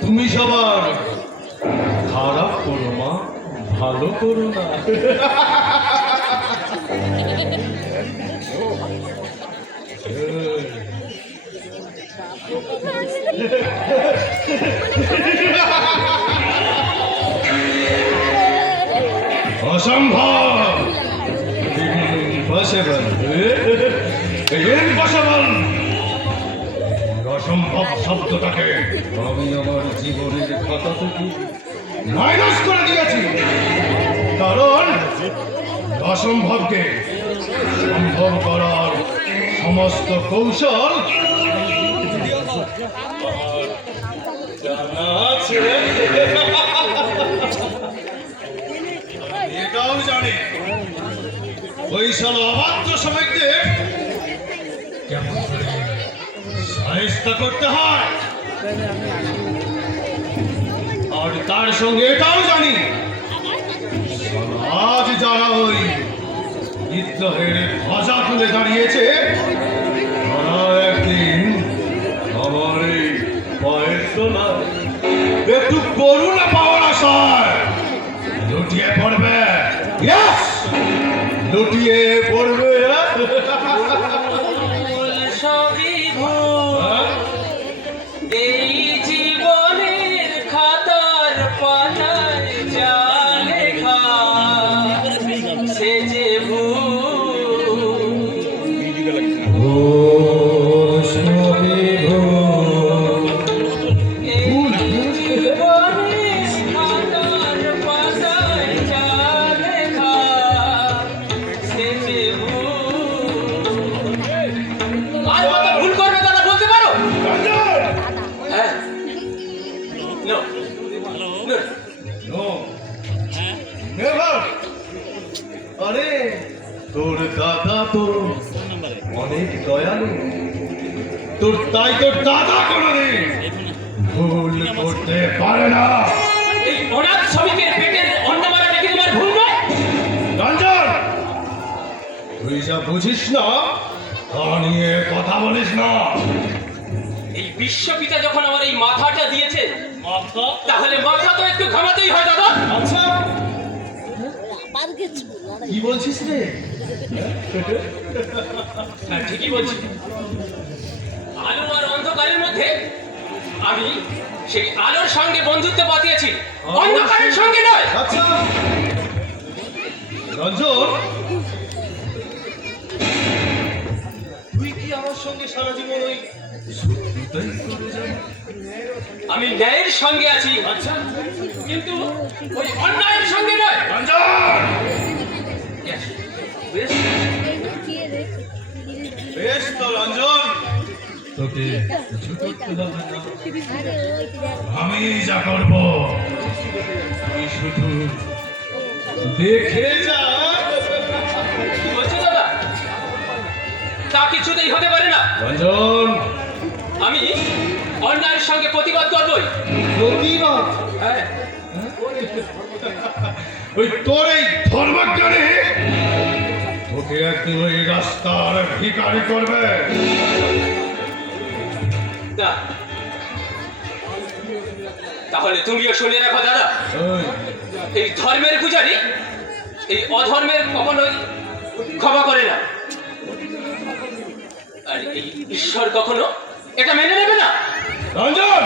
তুমি সবার খারাপ করো মা, ভালো করো না। অসম্ভব, ইম্পসিবল, ইম্পসিবল। অসম্ভব শব্দটাকে আমি আমার জীবনের খাতা থেকে মাইনাস করে দিয়েছি, কারণ অসম্ভবকে সম্ভব করার সমস্ত কৌশল জানা আছে। এটাও জানি ওই শালা অবাধ্য সময়কে কেমন করে সাহিস্তা করতে হয়, আর তার সঙ্গে এটাও জানি আজ যারা ওই বিদ্রোহের ধ্বজা তুলে দাঁড়িয়েছে তারা একদিন আমার এই পায়ের তলায় একটু করুণা পাওয়ার আশায় লুটিয়ে পড়বে। Yes! লুটিয়ে পড়বে। সব তো অনেক দয়ালু, তোর তাই তোর দাদা কোনোদিন ভুল করতে পারে না। এই অনাথ শ্রমিকের পেটের অন্ন মারাটা কি তোমার ভুল নয়? রঞ্জন, তুই যা বুঝিস না তা নিয়ে কথা বলিস না। এই বিশ্বপিতা যখন আমার এই মাথাটা দিয়েছে, মাথা তাহলে মাথা তো একটু ঘামাতেই হয় দাদা। আচ্ছা, কি বলছিস রে? হ্যাঁ, ঠিকই বলছি। আলো আর অন্ধকারের মধ্যে আমি সেই আলোর সঙ্গে বন্ধুত্ব পাতিয়েছি, অন্ধকারের সঙ্গে নয়। আচ্ছা রঞ্জন, তুই কি আমার সঙ্গে সারা জীবন ওই শত্রুতাই করে যাবি? আমি ন্যায়ের সঙ্গে আছি, আচ্ছা কিন্তু ওই অন্যায়ের সঙ্গে নয়। রঞ্জন, বেশ, বেশ তো রঞ্জন, তোকে কিছু করতে হবে না। আমি যা করব তুই শুধু দেখে যা। কি বলছো দাদা? তা কিছুতেই হতে পারে না। রঞ্জন, আমি অন্যায়ের সঙ্গে প্রতিবাদ করবই। প্রতিবাদ? হ্যাঁ, ওই তোর এই ধর্মজ্ঞানী তোকে একদিন ওই রাস্তার ভিখারি করবে। না, তাহলে তুমিও শুনে রাখো দাদা, ওই, এই ধর্মের পূজারি এই অধর্মের কখনোই ক্ষমা করে না, আর এই ঈশ্বর কখনো এটা মেনে নেবে না। রঞ্জন,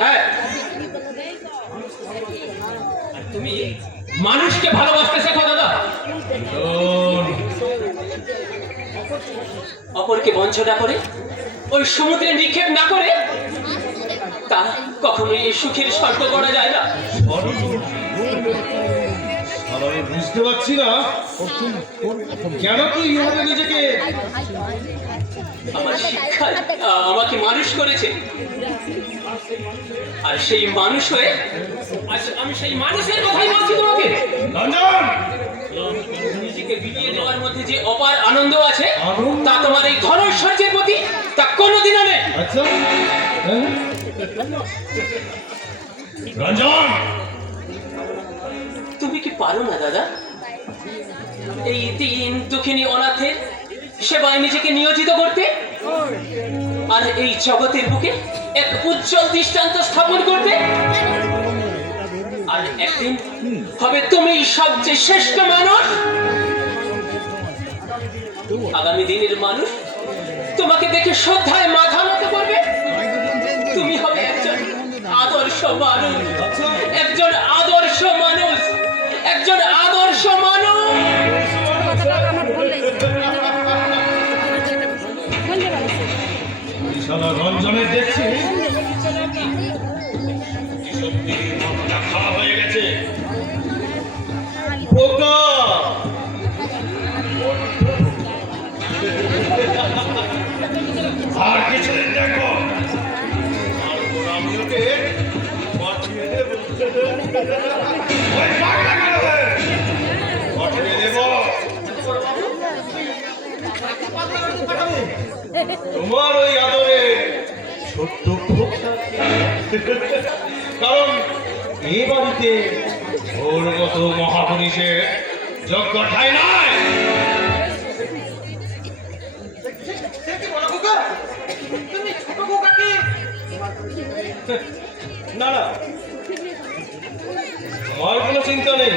হ্যাঁ, আর তুমি মানুষকে ভালোবাসতে শেখো দাদা, রঞ্জন, অপরকে বঞ্চনা করে ওই সমুদ্রে নিক্ষেপ না করে তা কখনোই এই সুখের স্বর্গ করা যায় না। আমি বুঝতে পারছি না কেন তুই এভাবে নিজেকে। আমার শিক্ষায় আমাকে মানুষ করেছে, আর সেই মানুষ হয়ে আজ আমি সেই মানুষের কথাই বলছি তোমাকে। রঞ্জন, নিজেকে বিলিয়ে দেওয়ার মধ্যে যে অপার আনন্দ আছে, আনন্দ? তা তোমার এই ধনৈশ্বর্যের প্রতি তা কোনোদিনও নেই। আচ্ছা, হ্যাঁ? রঞ্জন, তুমি কি পারো না দাদা এই দিন দুঃখিনী অনাথের সেবায় নিজেকে নিয়োজিত করতে, আর এই জগতের বুকে এক উজ্জ্বল দৃষ্টান্ত স্থাপন করতে? আর একদিন হবে তুমি সবচেয়ে শ্রেষ্ঠ মানুষ। আগামী দিনের মানুষ তোমাকে দেখে শ্রদ্ধায় মাথা নত করবে। তুমি হবে একজন আদর্শ মানুষ, একজন আদর্শ মানুষ, একজন আদর্শ মানুষ। শালা রঞ্জনের দেখছি সত্যি মাথাটা খারাপ হয়ে গেছে। বোকা, আর কিছুদিন দেখো, তারপর আমি ওকে পাঠিয়ে দেব। ওই পাগলা কারণে পাঠিয়ে দেব তোমার ওই আদরে ছোট্ট খোকা। কারণ এ বাড়িতে ওর মতো মহাপুরুষের যোগ্য ঠাঁই নাই। না না, তোমার কোনো চিন্তা নেই,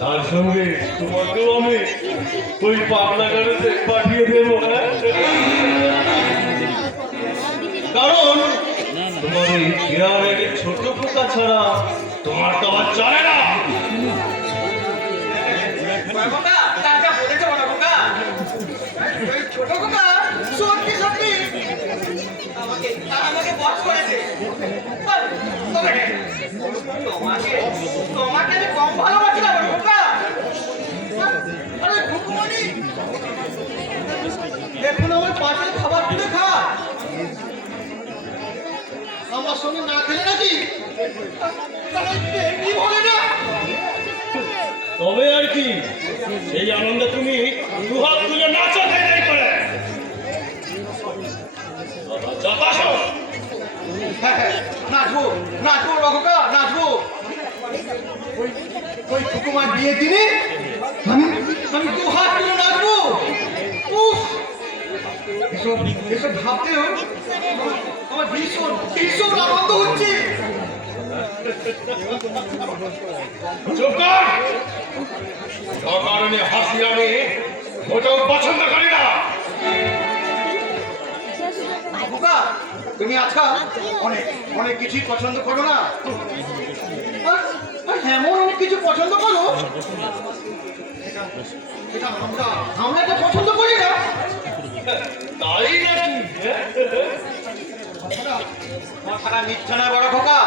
তার সঙ্গে তোমাকেও আমি ওই পাবনা গাড়িতে পাঠিয়ে দেবো। হ্যাঁ, কারণ তোমার ওই বিহারের ছোট পোকা ছাড়া তোমার তো আর চলে না। তোমাকে আমি কম ভালোবাসি না বোকা। আরে ভুকুমনি, এখন আমার পাশে খাবার তুলে খা। আমার সঙ্গে না খেলে নাকি কি বলে না। তবে আর কি সেই আনন্দে তুমি দুহাত তুলে নাচো তাই করে যথাস হ্যাঁ হ্যাঁ নাচবো নাচবো রঘকা নাচবো ওই ঠাকুমার বিয়ের দিনে আমি আমি দু হাত তুলে নাচবো উফ এসব এসব ভাবতেও আমার ভীষণ ভীষণ আনন্দ হচ্ছে চুপ কর কারণে হাসি আমি মোটেও পছন্দ করি না খোকা তুমি আজকাল অনেক অনেক কিছুই পছন্দ করো না আর এমন অনেক কিছু পছন্দ করো এটা আমরা এটা পছন্দ করি না তাই নাকি কথাটা মিথ্যা নয় বড় খোকা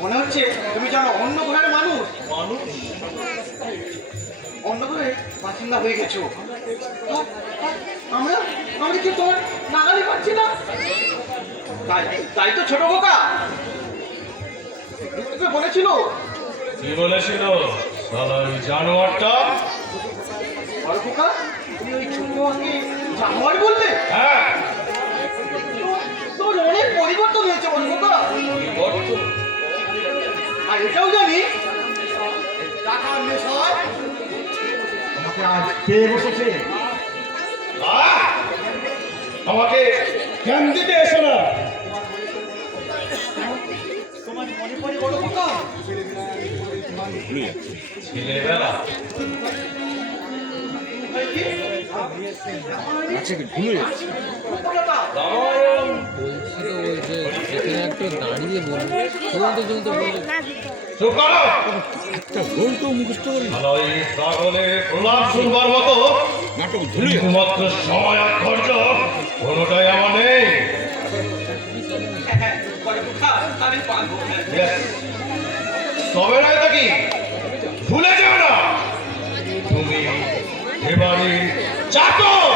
মনে হচ্ছে তুমি জানো অন্য ঘরের মানুষ মানুষ অন্য ঘরে বাসিন্দা হয়ে গেছো আমরা আমরা কি তোমার নাগালি পাচ্ছি না তাই তাই তো ছোট খোকা তোকে বলেছিল কি বলেছিল শালা ওই জানোয়ারটা বড় খোকা তুমি ওই ছোট আমাকে জানোয়ার বললে হ্যাঁ তোর অনেক পরিবর্তন হয়েছে বড় খোকা আর এটাও জানি টাকার নেশায় আমাকে আজ পেয়ে বসেছে আমাকে জ্ঞান দিতে এসো না তোমার মনে পড়ে বড় খোকা ছেলেবেলা আচ্ছা কি ভুলে যাচ্ছে রামায়ণ এখানে একটা দাঁড়িয়ে বলবে চলতে চলতে বলবে চুপ করো একটা বলতেও মুখস্থ করি শালা ওই পাগলে প্রলাপ শুনবার মতো নাটক ভুলে যাচ্ছে শুধুমাত্র সময় আর খরচ কোনোটাই আমার নেই বড় খোকা আমি পারবো Yes. তবে নয় তো কি ভুলে যেও না তুমি এবারে চাকর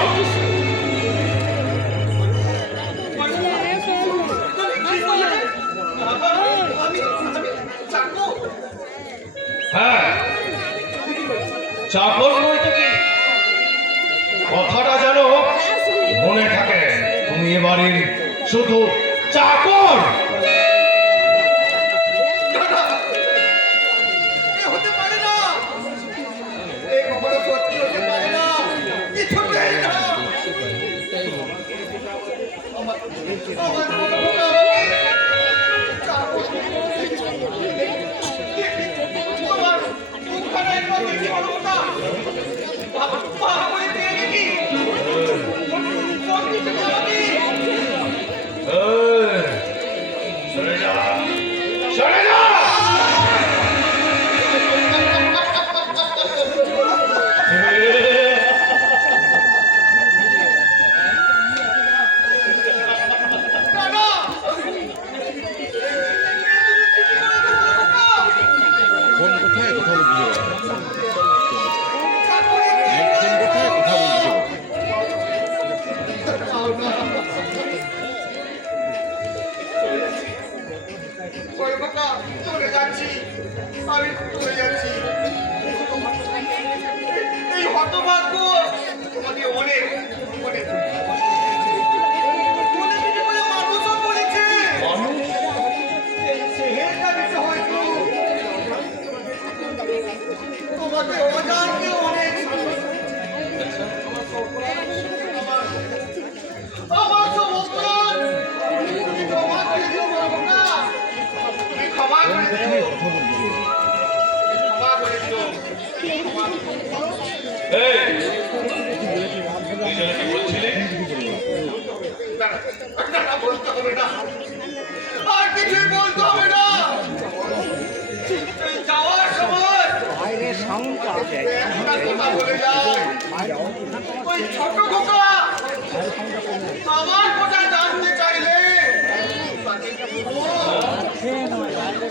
হ্যাঁ চাকর নয় তো কি কথাটা যেন মনে থাকে তুমি এবারে শুধু চাকর হতে পারে না এই কখনো সত্যি হতে পারে না কিছুতেই না আমার বড় খোকা তোমার দুঃখটা একবার দেখি বড় খোকা বাবা বলে দিয়ে দেখি সত্যি তো আমি সরে যা সরে যা ফোন কোথায় কথা বলতে ফোন কোথায় কথা বলতে কলকাতা চলে যাচ্ছি আমি চলে যাচ্ছি এই হতভাগ্য তোমাকে অনেক অনেক মানুষও বলেছে সেহেরটা দিতে হয়তো তোমাকে অজান্তে অনেক আমার সব অপরাধ তুমি ক্ষমা করে দিও না তুমি ক্ষমা করে দিও ক্ষমা করে দিও এই তুই যেন কি বলছিলি না, না, বলতে হবে না আর কিছুই বলতে হবে না এই যাওয়ার সময় একটা কথা বলে যায় ওই ছোট খোকা আমার কথা জানতে চাইলে তাকে বলবো,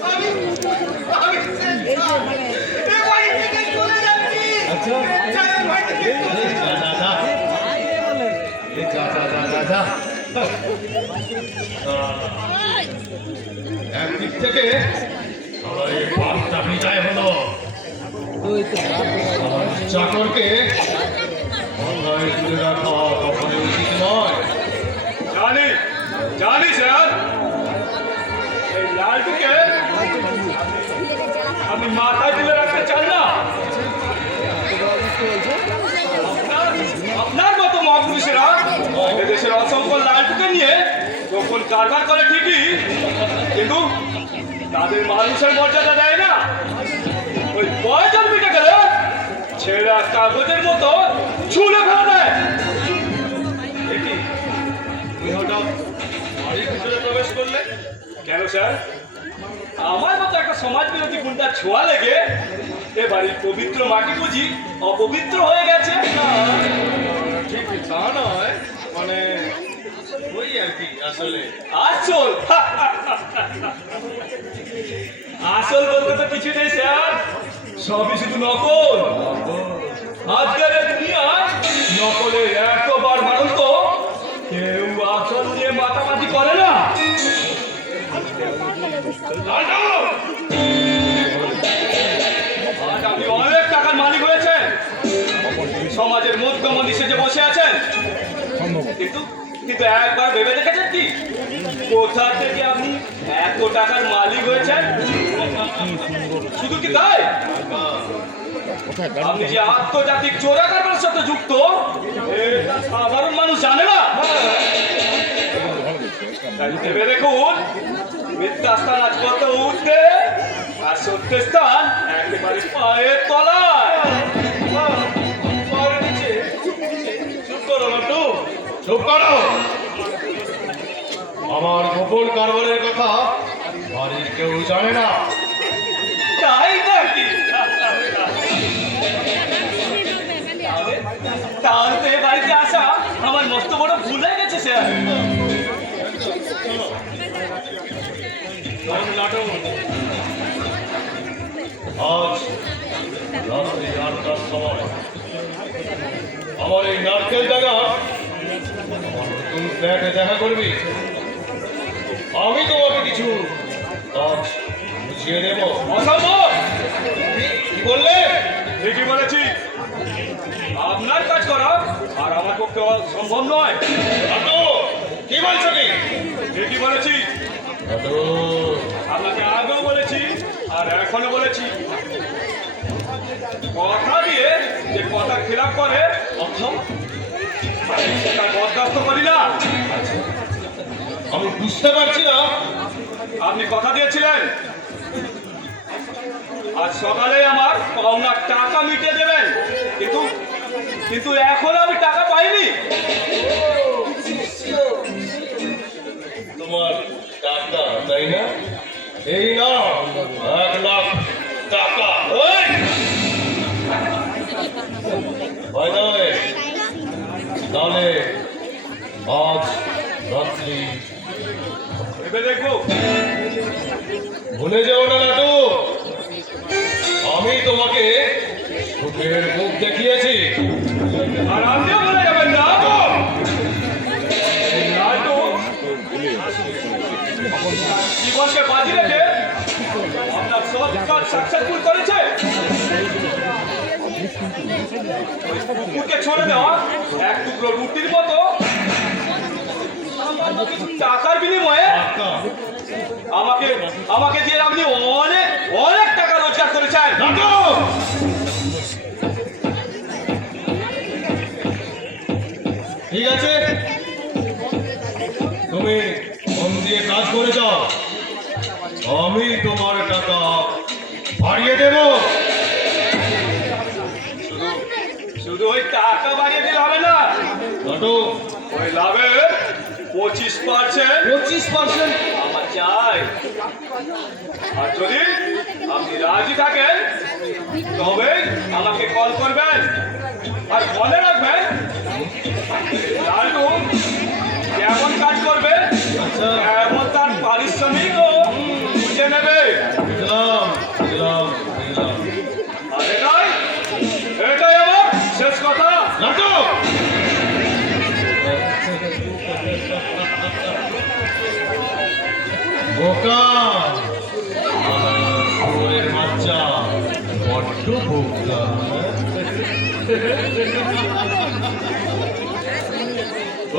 আমি আমি স্বেচ্ছায় এ বাড়ি থেকে চলে যাচ্ছি স্বেচ্ছায় এ বাড়ি থেকে চলে যাচ্ছি। একদিক থেকে আমার এই বার্তা বিদায় হলো ওই তো চাকরকে অন্যায় তুলে রাখা কখনো উচিত নয়। জানি জানি স্যার, এই লালটুকে আপনি মাথায় তুলে রাখতে চান না। আপনার মতো মহাপুরুষেরা দেশের অসংখ্য লালটুকে নিয়ে তখন কারবার করে ঠিকই, কিন্তু তাদের মানুষের মর্যাদা দেয় না। ওই প্রয়োজন মিটে গেলে ছেঁড়া কাগজের মতো ছুঁড়ে ফেলা দেয়। দেখি তুমি হঠাৎ বাড়ির ভিতরে প্রবেশ করলে কেন স্যার? আমার মতো একটা সমাজ বিরোধী গুন্ডার ছোঁয়া লেগে এ বাড়ির পবিত্র মাটি বুঝি অপবিত্র হয়ে গেছে? ঠিক তা নয়, মানে ওই আর কি আসলে। আসল আসল বলতে তো কিছু নেই স্যার, সবই শুধু নকল। আজকের এই দুনিয়ায় নকলের এত বাড়ন্ত কেউ আসল নিয়ে মাতামাতি করে না। আজ আপনি অনেক টাকার মালিক হয়েছেন, সমাজের মধ্যমণি সেজে বসে আছেন, কিন্তু কিন্তু একবার ভেবে দেখেছেন কি কোথা থেকে আপনি এত টাকার মালিক হয়েছেন? শুধু কি তাই, আপনি যে আন্তর্জাতিক চোরা কারবারের সাথে যুক্ত এটা সাধারণ মানুষ জানে না। তাই ভেবে দেখুন, মিথ্যা স্থান আজ কত উঠতে আর সত্যের স্থান একেবারে পায়ের তলায়। পায়ের নিচে। চুপ করো লাট্টু, চুপ করো। আমার গোপন কারবারের কথা বাড়ির কেউ জানে না। তাই নাকি? তাহলে তো এ বাড়িতে আসা আমার মস্ত বড় ভুল হয়ে গেছে স্যার। শোন লাট্টু, আজ রাত্রি 8টার সময় আমার এই নারকেল ডাঙা আমার নতুন ফ্ল্যাটে দেখা করবি। আমি তোমাকে কিছু কাজ বুঝিয়ে দেব। অসম্ভব! কি বললে? ঠিকই বলেছি, আপনার কাজ করা আর আমার পক্ষে সম্ভব নয়। লাট্টু, কি বলছো কি? ঠিকই বলেছি, লাট্টু, আপনাকে আগেও বলেছি আর এখনো বলেছি, কথা দিয়ে যে কথা খেলাপ করে তার বরদাস্ত করি না। আমি বুঝতে পারছি না। আপনি কথা দিয়েছিলেন আজ সকালে আমার পাওনা টাকা মিটিয়ে দেবেন, কিন্তু কিন্তু এখনো আমি টাকা পাইনি। তোমার টাকা, তাই না? এই না 1 লাখ টাকা। ওই! হয় না ওই? তাহলে আজ রাত্রি ভেবে দেখবো। ভুলে যেও না লাটু, আমি তোমাকে সুখের মুখ দেখিয়েছি। আর আপনিও বলে যাবেন না। লালটু জীবনকে বাজি রেখে আপনার সব কাজ সাকসেসফুল করেছে। ওই কুকুরকে ছড়ে দেওয়া এক টুকরো রুটির মতো সামান্য কিছু টাকার বিনিময়ে টাকা? আমাকে আমাকে দিয়ে আপনি অনেক অনেক টাকা রোজগার করেছেন। লাটু! ঠিক আছে, তুমি মন দিয়ে কাজ করে যাও, আমি তোমার টাকা বাড়িয়ে দেব। শুধু ওই টাকা বাড়িয়ে দিলে হবে না, লাটু, ওই লাভের 25% 25% আমার চাই। আর যদি আপনি রাজি থাকেন তবে আমাকে কল করবেন, আর মনে রাখবেন লালটু যেমন কাজ করবে তেমন তার পারিশ্রমিকও বুঝে নেবে। দিলাম দিলাম দিলাম। আর এটাই আমার শেষ কথা। লাটু! বোকা! শুয়োরের বাচ্চা, বড্ড বোকা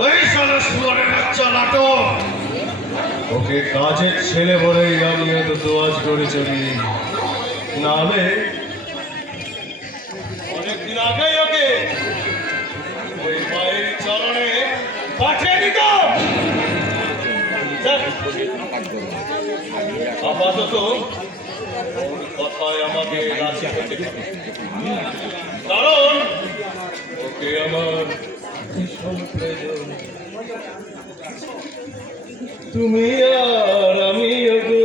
ওই শালা শুয়ারের বাচ্চা নাটক ওকে কাজের ছেলে বলেই আমি এত দোয়াজ করে চলি নাহলে অনেকদিন আগেই ওকে ওই মায়ের চরণে পাঠিয়ে দিত আপাতত ওর কথায় আমাকে রাজি হতে হবে। কারণ ওকে আমার ভীষণ প্রয়োজন তুমি আর আমি ওগো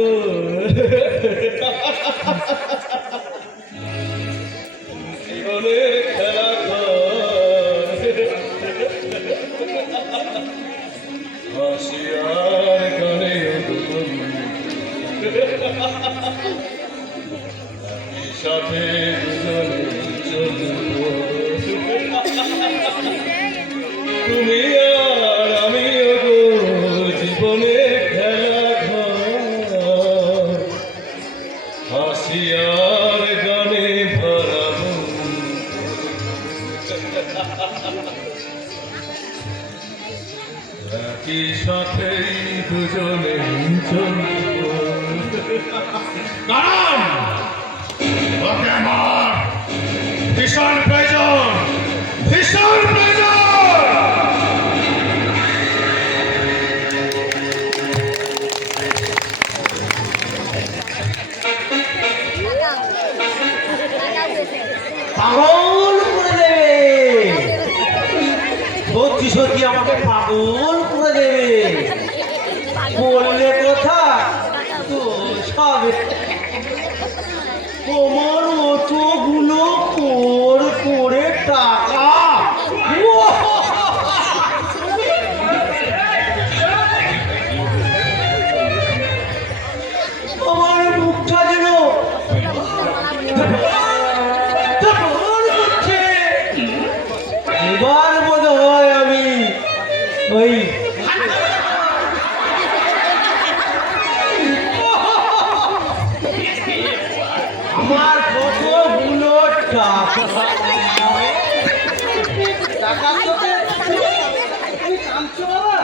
জীবনের খেলা হাসি আর গানে ওগো সাথে দুজনে চলব তুমি আর আমি ওগো জীবনের খেলা ঘর হাসি আর গানে ভরাবো একই সাথেই দুজনে চলব কারণ ওকে আমার ভীষণ প্রয়োজন ভীষণ প্রয়োজন পাগল করে দেবে সত্যি সত্যি আমাকে পাগল করে দেবে বললে কথা তো সবে তোমার অতগুলো করে টাকা আমার মুখটা যেন এবার বোধ হয় আমি ওই আমার কতগুলো টাকা তোকে তুমি কাঁদছো বাবা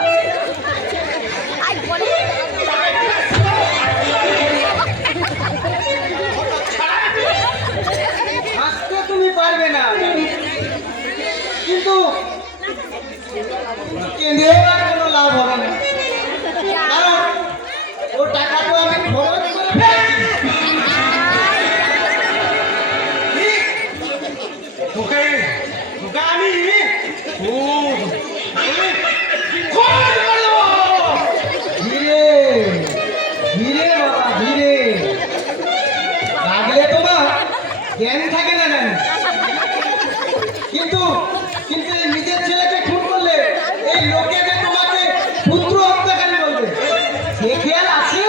হাসতে তুমি পারবে না কিন্তু কেঁদেও আর কোনো লাভ হবে না কারণ ও টাকা তো আমি খরচ করে ফেলেছি তোকে তোকে আমি খরচ করে দেবো ধীরে ধীরে বাবা ধীরে লাগলে তোমার জ্ঞান থাকে না জানি কিন্তু কিন্তু এই নিজের ছেলেকে খুন করলে এই লোকে যে তোমাকে পুত্র হত্যাকারী বলবে সে খেয়াল আছে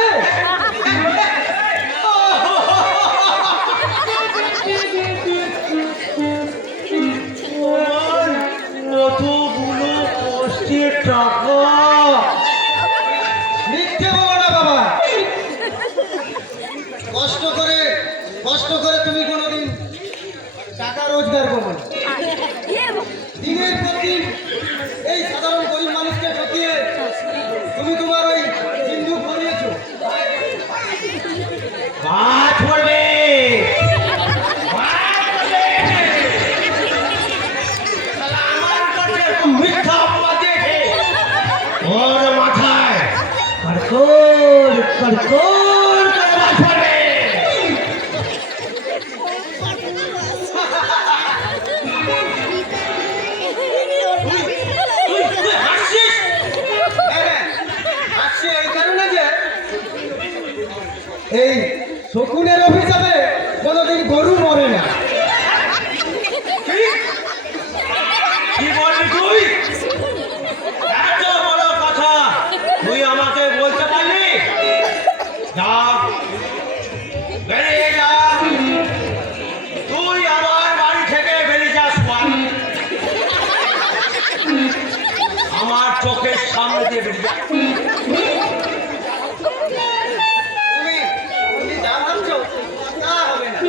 কতগুলো কষ্টের টাকা মিথ্যে বলো না বাবা কষ্ট করে তুমি কোনোদিন টাকা রোজগার করো না দিনের পর দিন এই সাধারণ গরিব মানুষকে ঠকিয়ে তুমি তোমার ওই সিন্ধু ভরিয়েছো কাজ করবে মিথ্যা অপবাদ দিয়েছে ওর মাথায় কড়কড় কড়কড় করে বাজ পড়বে এই শকুনের অভিশাপে কোনোদিন গরু মরে না কি বলবি তুই এত বড় কথা তুই আমাকে বলতে পারলি যা বেরিয়ে যা তুই আমার বাড়ি থেকে বেরিয়ে যাস আমার চোখের সামনে দিয়ে বেরিয়ে যা তুমি যা ভাবছো তা হবে না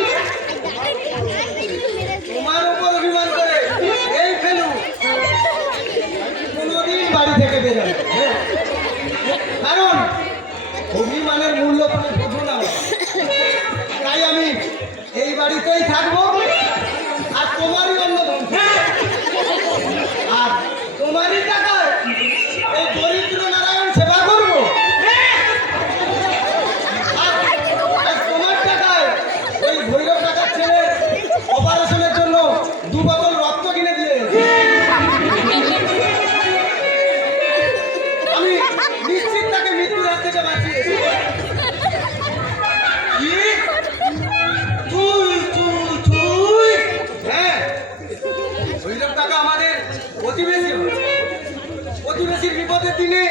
দিনে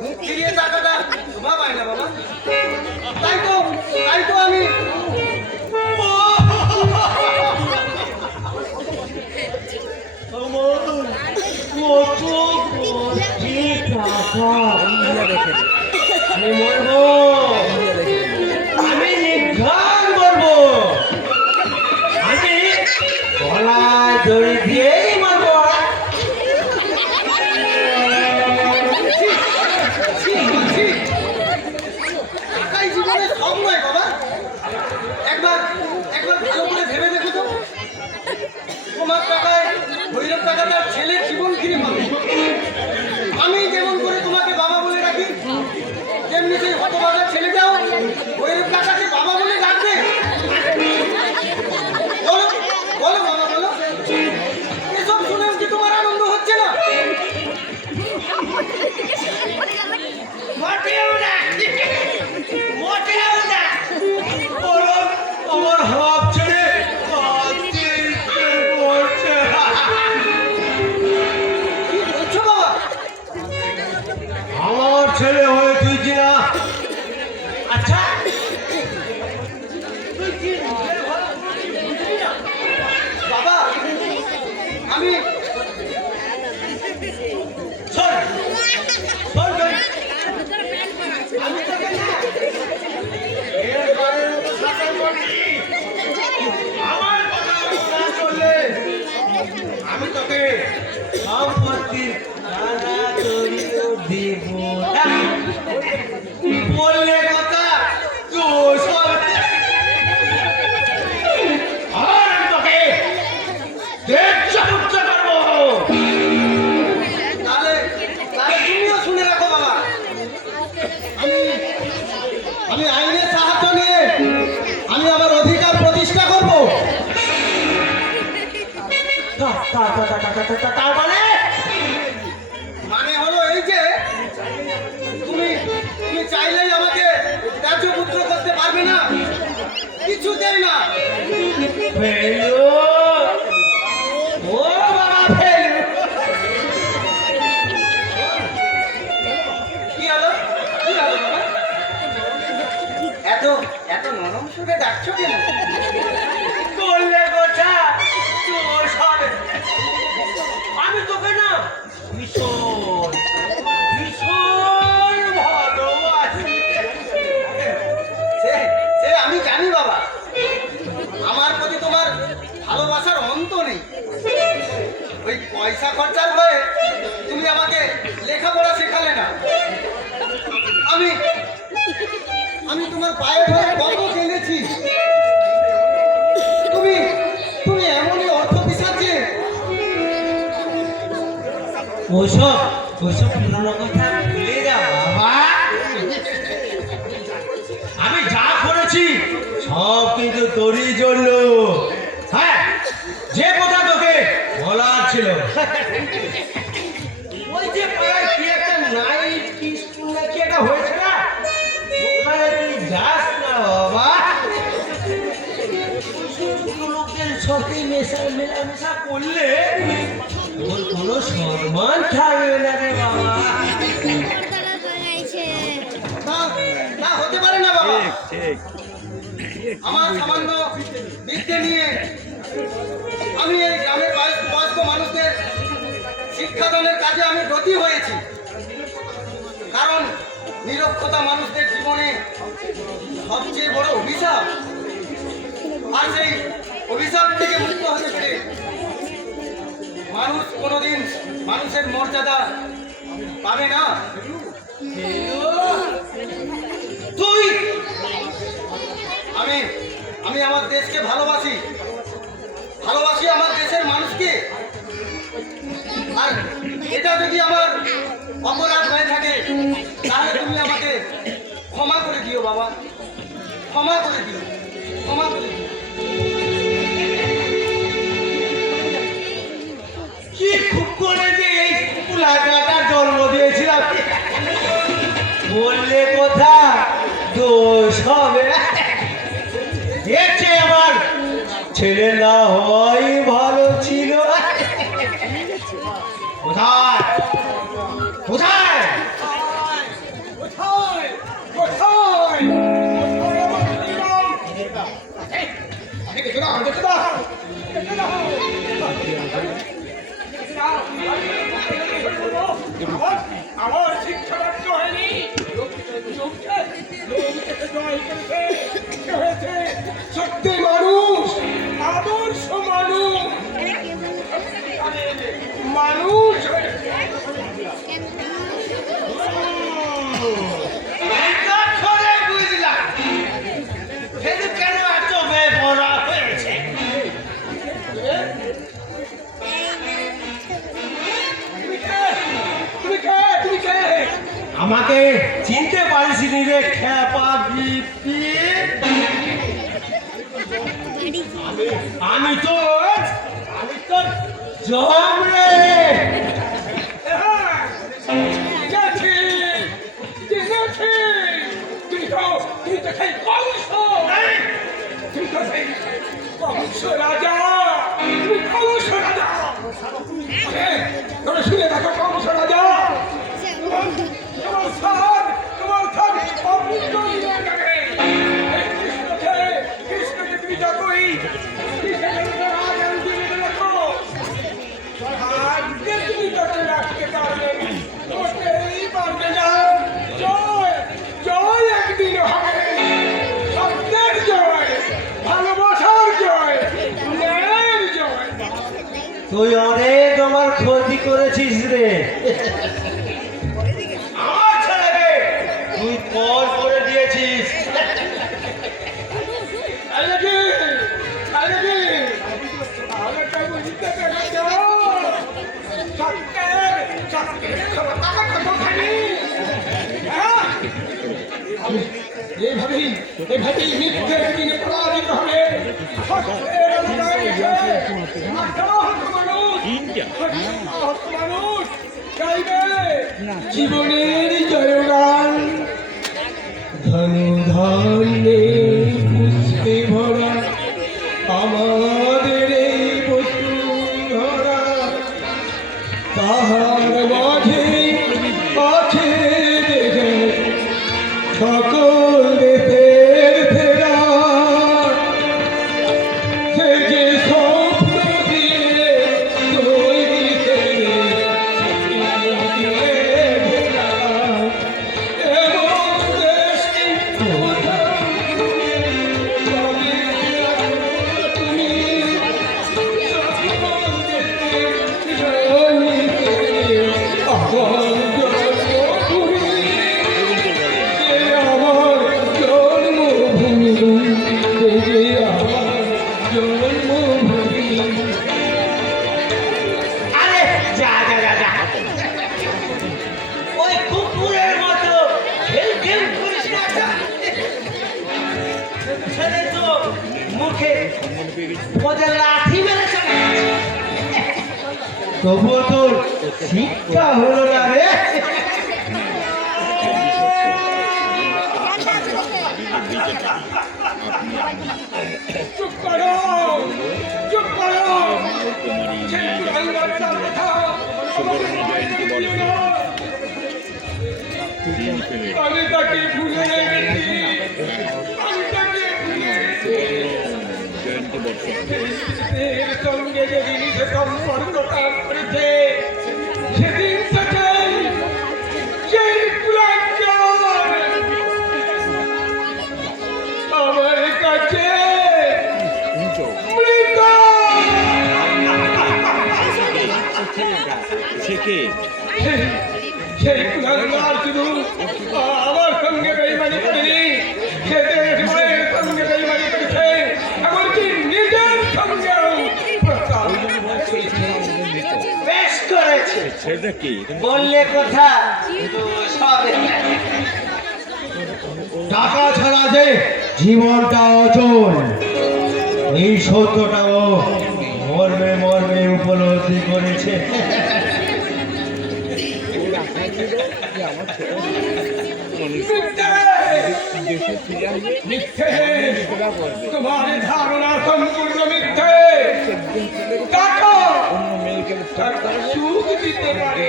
মুখ ফিরিয়ে টাকাটা শোভা পায় না বাবা। তাই তো আমি আমি নির্ঘাত মরবো। আমি গলায় দড়ি দিয়েই মরবো। টাকাই জীবনে সব নয় বাবা। একবার ভালো করে ভেবে দেখো তো, তোমার টাকায় ভৈরব টাকা তার ছেলের জীবন ফিরে পাবে। আমি যেমন করে তোমাকে বাবা বলে রাখি, তেমনি সেই হতভাগা ছেলেটাও ভৈরব টাকাকে বাবা বলে ডাকবে। বলো বলো বাবা বলো, এসব শুনেও কি তোমার আনন্দ হচ্ছে না? আমার হাত ছেড়ে কি বলছো বাবা? আমার ছেলে হয়ে তুই কিনা আচ্ছা বাবা, আমি শোন শোন শোন, আমি তোকে না এবারের মতো শাসন করছি। আমার কথা না চললে আমি তোকে সম্পত্তির খানা তরিও দেব না। বললে কথা দোষ হবে। আর আমি তোকে দেশযুদ্ধ করবো। তাহলে তুমিও শুনে রাখো বাবা, আমি আইনের সাহায্য নিয়ে আমি আমার অধিকার প্রতিষ্ঠা করবো। তার মানে হলো এই যে তুমি চাইলেই আমাকে রাজ্যপুত্র করতে পারবে না, কিছুতেই না। ও বাবা ফেলু, কি হলো বাবা? এত নরম সুরে ডাকছো কেন? করলে কথা দোষ হবে। আমি তোকে না ভীষণ ভালোবাসি। সে আমি জানি বাবা, আমার প্রতি তোমার ভালোবাসার অন্ত নেই। ওই পয়সা খরচার হয়ে তুমি আমাকে লেখাপড়া শেখালে না। আমি তোমার পায়ে ধরে কত কেঁদেছি। তুমি এমনই অর্থ পিছাচ্ছে। ওসব পুরনো কথা ভুলে যাও বাবা। আমি যা করেছি সব কিন্তু তোরই জন্য। হ্যাঁ, যে কথা তোকে বলার ছিল, ওই যে পাড়ায় কি একটা নাইট স্কুল না কি একটা হয়েছে না, ওখানে তুই যাস না বাবা। লোকের সাথে মেলামেশা করলে তোর কোনো সম্মান থাকবে না রে বাবা। না হতে পারে না বাবা। আমার সামান্য বিদ্যে নিয়ে আমি এই গ্রামের বয়স্ক মানুষদের শিক্ষাদানের কাজে আমি ব্রতী হয়েছি। কারণ নিরক্ষতা মানুষদের জীবনে সবচেয়ে বড় অভিশাপ। আর সেই অভিশাপ থেকে মুক্ত হতে পেরে মানুষ কোনোদিন মানুষের মর্যাদা পাবে না। তুই আমি আমার দেশকে ভালোবাসি আমার দেশের মানুষকে। আর এটা যদি আমার অপরাধ হয়ে থাকে তাহলে তুমি আমাকে ক্ষমা করে দিও বাবা, ক্ষমা করে দিও। কি খুব করে যে এই কুলাটার জন্ম দিয়েছিলাম, বললে কথা দোষ হবে। দেখছে আমার ছেলে না হয় ভালো ছিল। কোথায় আমার শিক্ষা ব্যর্থ হয়নি। হয়েছে সত্যি মানুষ, আদর্শ মানুষ, মানুষ হয়েছে। বুঝলাম সেদিন কেন এত বেপরা হয়েছে। তুমি কে? তুমি কে? আমাকে চিনতে পারিসনি রে খেপা বিপি। আমি তো জম রে। চিনেছি, চিনেছি। তুমি তো সেই কংস। তুমি তো সেই কংস রাজা। তুমি কংস রাজা। তবে শুনে দেখো কংস রাজা, তোমার স্যার অপূর্ণ হয়ে যাবে। এই কৃষ্ণকে তুমি যতই আজকে তুমি তাকে রাখতে পারবে না, করতেই পারবে না। জয় জয় একদিন হবে, সত্যের জয়, ভালোবাসার জয়, ন্যায়ের জয়। তুই অনেক আমার ক্ষতি করেছিস রে। আমার ছেলেকে তুই পর করে দিয়েছিস। এভাবেই মিথ্যে দিনে পরাজিত হবে। মানুষ গাইবে জীবনের জয়গান। ধন ধান্যে পুষ্পে ভরা আমাদের এই বসুন্ধরা, তাহার মাঝে আছে দেখে সকল দেশের ফেরা। সে যে স্বপ্ন দিয়ে তৈরি করে এমন দেশটি কোথাও পাবে তুমি। সকল দেশের জয়নীতে আমার জন্মভূমি, যে আমার জন্মভূমি, যে আমার জন্মভূমি। আরে যা যা যা যা, ওই কুকুরের মতো খেল করিস না। ছেলে তো মুখে ওদের লাঠি মেরে চলে গেছে। তবুও তোর শিক্ষা হলো না রে। চুপ করো, চুপ করো। সেই কুলাঙ্গারের কথা আমাদের মাথায় দিও না। আমি তাকে ভুলে গেছি, আমি তাকে ভুলে গেছি। এর সঙ্গে যেদিন সে সম্পর্কটা করেছে, সেদিন থেকেই সেই কুলাঙ্গার আমার কাছে মৃত। সেই কুলাঙ্গার শুধু আমার সঙ্গে বেইমানি করেনি, সে দেশ মায়ের সঙ্গে বেইমানি করেছে, এমনকি নিজের সঙ্গেও বেশ করেছে। বললে কথা সবে টাকা ছাড়া যে জীবনটা অচল, এই সত্যটাও মর্মে মর্মে উপলব্ধি করেছে। মিথ্যে, তোমার ধারণা সম্পূর্ণ মিথ্যে। টাকা সুখ দিতে পারে,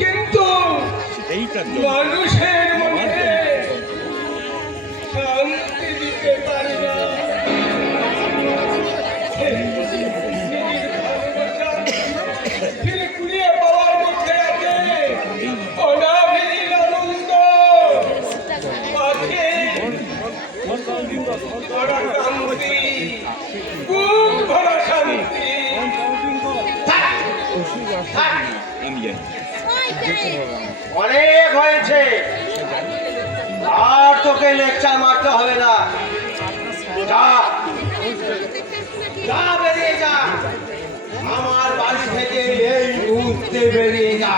কিন্তু মানুষের মধ্যে শান্তি দিতে পারে না। নিজের ভালোবাসা ফিরে কুড়িয়ে পাওয়ার মধ্যে আছে অনেক হয়েছে, আর তোকে লেকচার মারতে হবে না। যা যা, বেরিয়ে যা, আমার বাড়ি থেকে এই মুহূর্তে বেরিয়ে যা।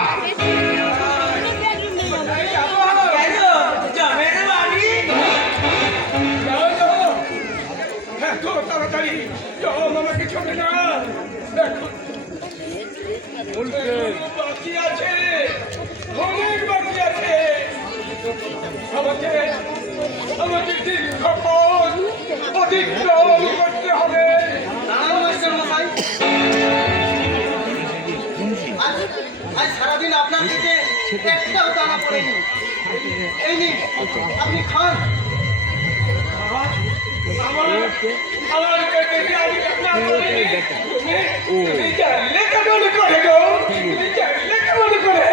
এত তাড়াতাড়ি জল আমাকে ছোটে না। দেখো, বাকি আছে, অনেক বাকি আছে। আমাকে দীর্ঘ পথ অতিক্রম করতে হবে। আজ সারাদিন আপনার দিকে একটাও দানা পড়েনি। এই নিন, আপনি খান। আমার পেটে যে আমি আপনার করিনি। তুমি জানলে কেমন করে গো? তুমি জানলে কেমন করে?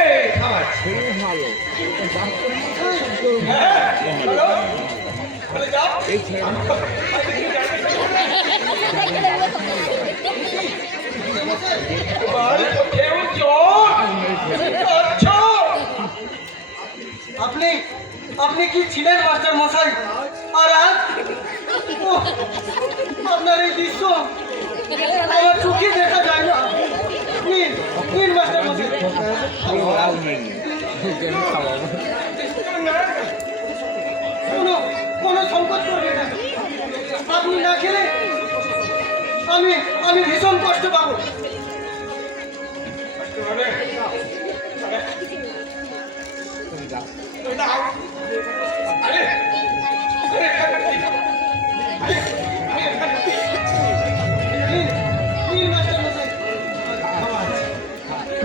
হ্যাঁ, বলো। বলে যাও। তোমার চোখেও জল? আচ্ছা। আপনি কি ছিলেন মাস্টার মশাই? আর আজ ওহ, আপনার এই দৃশ্য আমার চোখে দেখা যায় না। নিন নিন মাস্টার মশাই। কোনো সংকোচ করবে না। আপনি না খেলে আমি ভীষণ কষ্ট পাবো।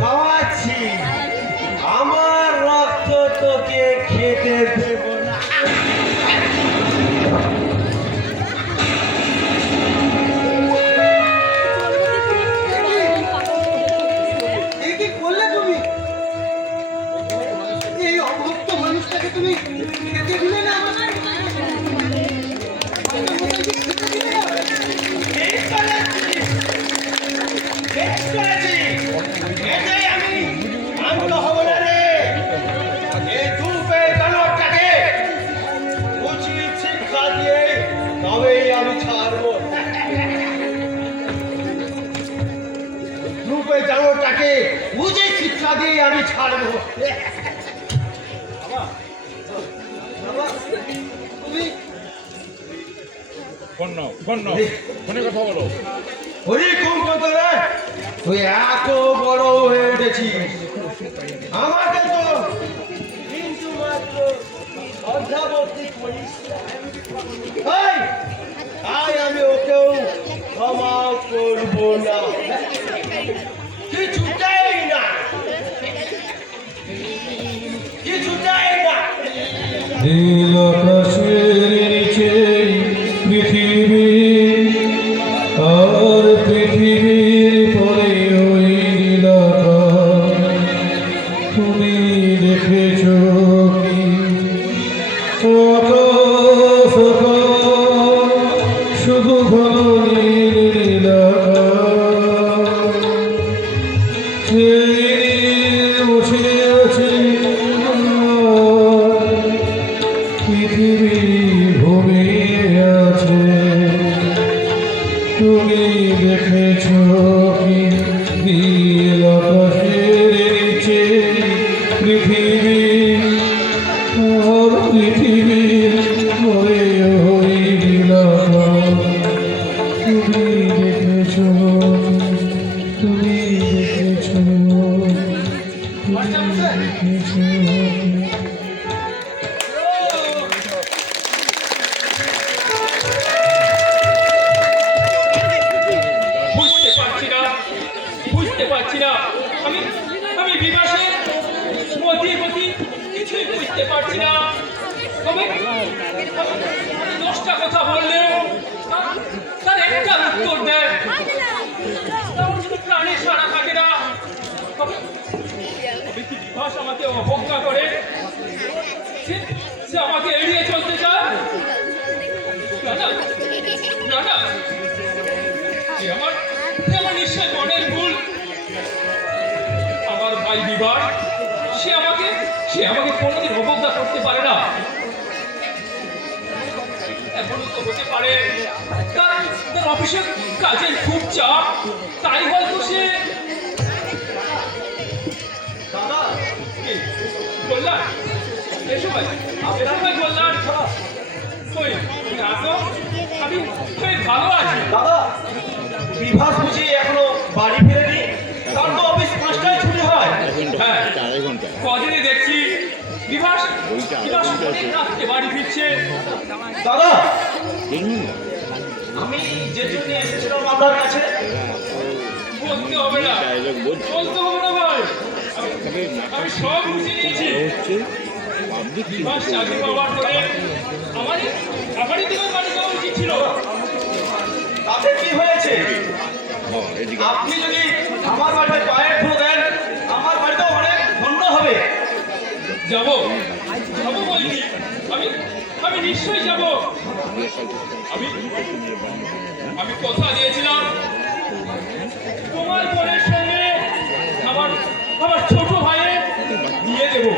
খাওয়াচ্ছি, আমার রক্ত তোকে খেতে দেব না। কি করলে তুমি? এই অভক্ত মানুষটাকে তুমি খেতে দিলে না? তবেই আমি ছাড়বো। রূপে জানোটাকে বুঝে শিক্ষা দিয়ে আমি ছাড়বো। তুমি ফোনে কথা বলো। ওই কম কথা রে, তুই এত বড় হয়ে উঠেছিস, আমাকে তো কিন্তু মাত্র অর্ধাবর্তী করিস। তাই আমি ওকেও ক্ষমা করবো না, কিছুটাই না, কিছুটাই না। নীল আকাশের নিচে পৃথিবী, আর পৃথিবীর পরে ওই নীল আকাশ। তুমি দেখেছো কি আকাশ, শুধু ভালো নীল আকাশ। সেই নীল বসে আছে পৃথিবী ঘুমিয়ে আছে। তুমি দেখেছো কি নীল আকাশের নিচে পৃথিবী, আর পৃথিবীর পরে ওই নীল আকাশ। তুমি দেখেছো, তুমি দেখেছো, তুমি দেখেছো। বুঝতে পারছি না আমি বিবাসের মতি কিছুই বুঝতে পারছি না। তবে আমি 10টা কথা বললেও তার একটা উত্তর দেয়, তার শুধু প্রাণে সারা থাকে না। তবে কি বিবাস আমাকে অবজ্ঞা করে? সে আমাকে এড়িয়ে চলতে চায়? না না, আমার নিশ্চয় মনের ভুল। আমার ভাই বিবার সে আমাকে কোনোদিন অবজ্ঞা করতে পারে না। এমনও তো হতে পারে তার অফিসের কাজের খুব চাপ, তাই হয়তো সে কল্যাণ এসো ভাই, এসো ভাই কল্যাণ। কই না তো, আমি ভালো আছি। দাদা, বিভাস বুঝি এখনো বাড়ি ফেরেনি? তার তো অফিস 5টায় ছুটি হয়। হ্যাঁ, কদিনই দেখছি বিভাস অনেক রাত্রে বাড়ি ফিরছে। দাদা, আমি যে জন্য এসেছিলাম আপনার কাছে, বলতে হবে না, বলতে হবে না ভাই, আমি সব বুঝে নিয়েছি। বিভাস চাকরি পাওয়ার পরে আমারই দিনের বাড়ি যাওয়া উচিত ছিল। তাতে কি হয়েছে? আপনি যদি আমার বাড়িতে পায়ের ধুলো দেন, আমার বাড়িতেও অনেক ধন্য হবে। যাবো বলছি, আমি নিশ্চয়ই যাব। আমি কথা দিয়েছিলাম তোমার বোনের সঙ্গে আমার ছোট ভাইয়ের বিয়ে দেবো।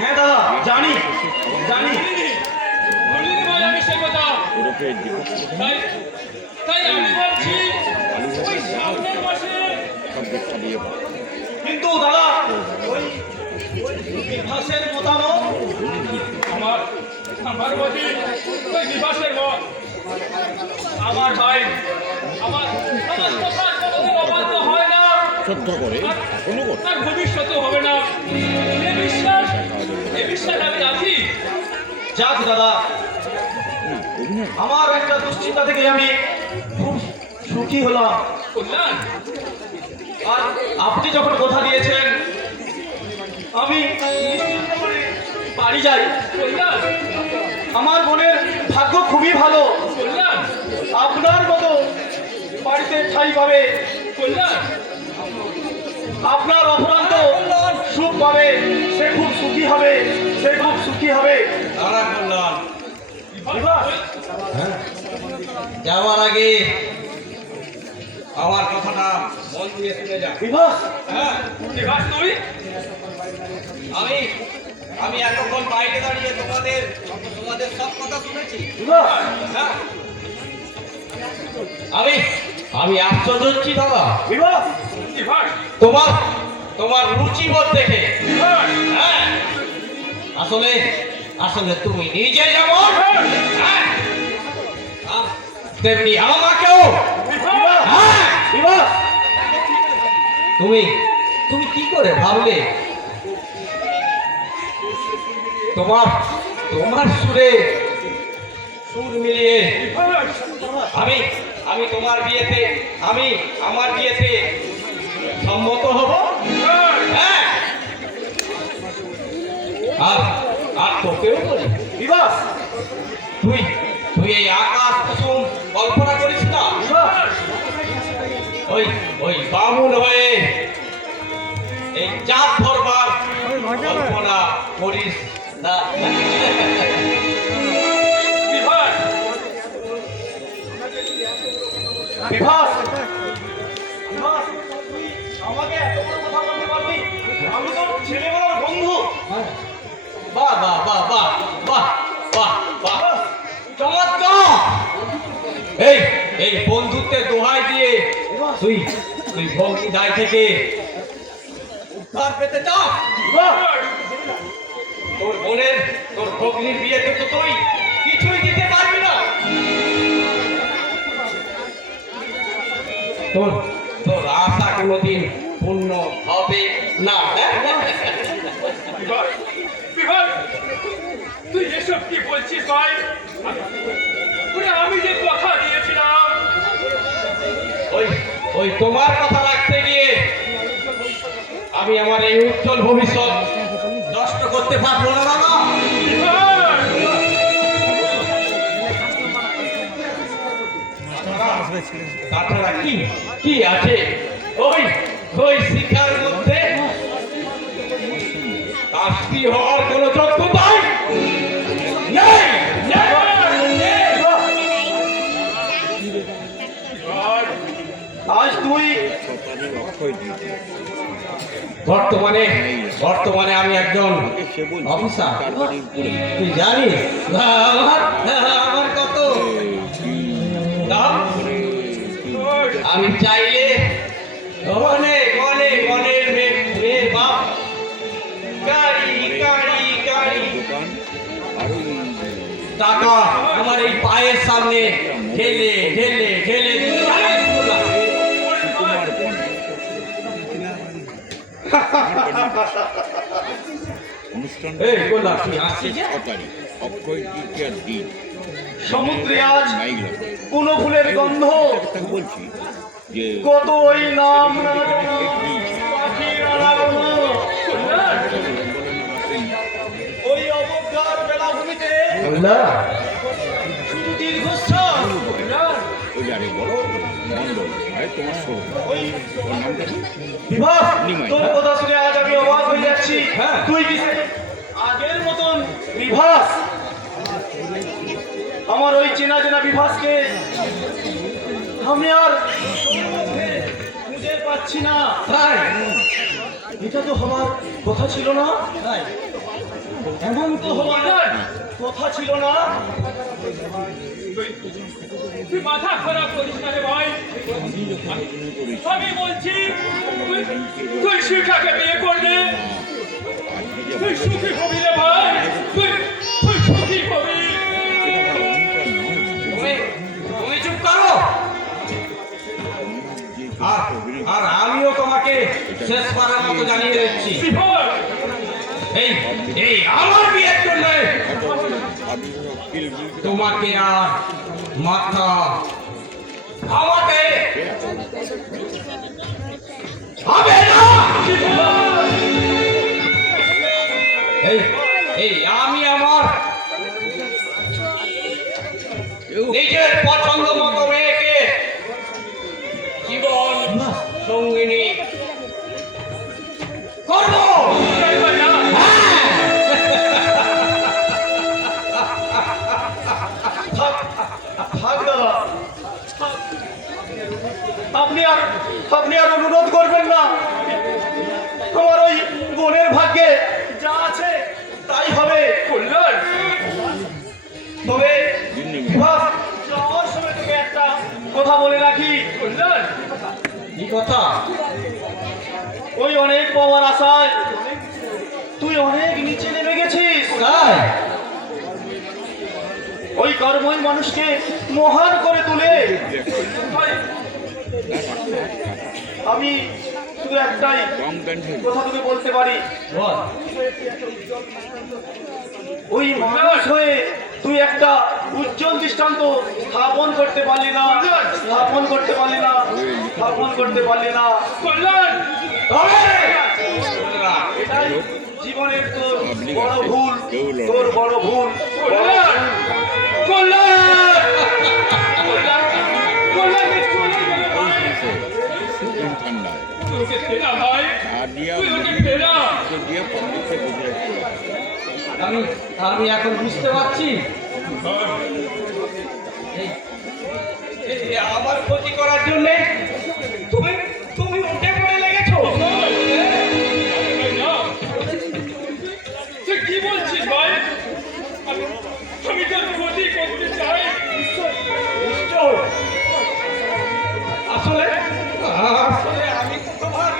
হ্যাঁ দাদা, জানি। বলিনি ভাই আমি সে কথা। তাই আমি ভাবছি ওই সামনের মাসে। কিন্তু দাদা, ওই বিভাসের মতামত আমার মতে ওই বিভাসের মত। আমার ভাই আমার কথার কোনোদিন অবাধ্য হয় না, তার ভবিষ্যতে হবে না, এ বিশ্বাস আমি রাখি। যাক দাদা, আমার একটা দুশ্চিন্তা থেকে আমি খুব সুখী হলাম। কল্যাণ, আর আপনি যখন কথা দিয়েছেন আমি নিশ্চিন্ত করে বাড়ি যাই। কল্যাণ, আমার বোনের ভাগ্য খুবই ভালো, কল্যাণ, আপনার মতো বাড়িতে ঠাই পাবে, কল্যাণ, আপনার অপরান্ত সুখ পাবে, সে খুব সুখী হবে। দাঁড়া কল্যাণ, যাওয়ার আগে আমার কথাটা মন দিয়ে শুনে যা। বিভাস, হ্যাঁ বিভাস, তুই আমি এতক্ষণ বাইরে দাঁড়িয়ে তোমাদের সব কথা শুনেছি। বিভাস, হ্যাঁ, আমি আশ্চর্য হচ্ছি দাদা। বিভাস, বিভাস, তোমার রুচিবোধ দেখে। বিভাস, হ্যাঁ, আসলে তুমি নিজে যেমন, হ্যাঁ, তেমনি আমাকেও। হ্যাঁ, বিভাস, তুমি কি করে ভাবলে তোমার সুর মিলিয়ে আমি তোমার বিয়েতে আমার বিয়েতে সম্মত হব? হ্যাঁ, আর তোকেও বলি বিভাস, তুই এই আকাশ কুসুম কল্পনা করিস না। ওই বামুন হয়ে এই চাঁদ ধরবার কল্পনা করিস না। বিভাস, বিভাস, তুই আমাকে এত বড় কথা বলতে পারবি? আমি তোর ছেলেবেলার বন্ধু। বাহ বাহ বাহ বাহ বাহ বাহ বাহ, চমৎকার। এই বন্ধুত্বের দোহাই দিয়ে তুই ভগ্নী দায় থেকে উদ্ধার পেতে চাস? তোর ভগ্নির বিয়েতে তো তুই কিছুই দিতে পারবি না। তোর আশা কোনোদিন পূর্ণ হবে না। বিভাস, তুই এসব কি বলছিস ভাই? আমি যে কথা দিয়েছিলাম, ওই তোমার কথা রাখতে গিয়ে আমি আমার এই উজ্জ্বল ভবিষ্যৎ নষ্ট করতে পারবো না দাদা। তাছাড়া কি আছে ওই শিক্ষার মধ্যে? শাস্তি হওয়ার কোন যোগ্যতাই নেই। আজ তুই বর্তমানে বর্তমানে আমি একজন অফিসার। তুই জানিস আমার কত দাম? আমি চাইলে অনেক অনেক অনেক মেয়ের বাপ গাড়ি গাড়ি গাড়ি টাকা আমার এই পায়ের সামনে ঢেলে ঢেলে ঢেলে এই বললাম তুই হাসছিস যে? অক্ষয় তৃতীয়ার দিন সমুদ্রে আজ মাইল কোন ফুলের গন্ধ, বলছি যে কত ওই নাম না জানা পাখির আনাগোনা। ওই অবজ্ঞার বেলাভূমিতে শুধু দীর্ঘশ্বাস। ওই আরে বড় মন্ডল আরে তোমার সরু ওই ওর নামটা কি? বিভাস, নিমাই। তোর কথা শুনে আজ আমি অবাক হয়ে যাচ্ছি। হ্যাঁ। তুই কি সে আগের মতন বিভাস? আমার ওই চেনা চেনা বিভাসকে আমি আর খুঁজে পাচ্ছি না। তাই এটা তো হওয়ার কথা ছিল না, এমন তো হওয়ার কথা ছিল না। তুই মাথা খারাপ করিস না রে ভাই। আমি বলছি তুই শিখাকে বিয়ে করবে, তুই সুখী হবি রে ভাই, তুই সুখী হবি। তুমি চুপ করো। আর আমিও তোমাকে শেষবারের মতো জানিয়ে দিচ্ছি, বিভাস, এই এই আমার বিয়ের জন্য তোমাকে আর মাথা আমাকে হবে না। এই এই আমি আমার নিজের পছন্দ মতো মেয়েকে জীবন সঙ্গিনী করবো। থাক দাদা, থাক। আপনি আর অনুরোধ করবেন না। আমার ওই বোনের ভাগ্যে যা আছে তাই হবে। কল্যাণ, তবে বিভাস, যাওয়ার সময় তোকে একটা কথা বলে রাখি। কল্যাণ, কি কথা? ওই অনেক পাওয়ার আশায় তুই অনেক নিচে নেমে গেছিস। তাই ওই কর্মই মানুষকে মহান করে তোলে। আমি শুধু একটাই রং প্যান্ট কথা তোকে বলতে পারি, বল। ওই মানুষ হয়ে তুই একটা উজ্জ্বল দৃষ্টান্ত স্থাপন করতে পারলি না, স্থাপন করতে পারলি না, স্থাপন করতে পারলি না। কল্যাণ, তবে এটাই জীবনের তোর বড় ভুল, তোর বড় ভুল। কল্যাণ, কল্যাণ, কল্যাণ, কল্যাণকে চলে গেলে ভাই। শুকিং ঠান্ডায় তুই ওকে ফেরা ভাই, আর দিয়া তুই ওকে ফেরা। দিয়ে পাবলিককে বুঝে রাখতে হবে। আমি এখন বুঝতে পারছি এই আমার ক্ষতি করার জন্য তুমি তুমি উঠে পড়ে লেগেছো। তুই কি বলছিস ভাই? আমি তোর ক্ষতি করতে চাই। নিশ্চয়। আসলে আসলে আমি তো তোমার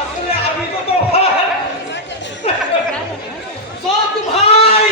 আসলে আমি তো তোমার সৎ ভাই।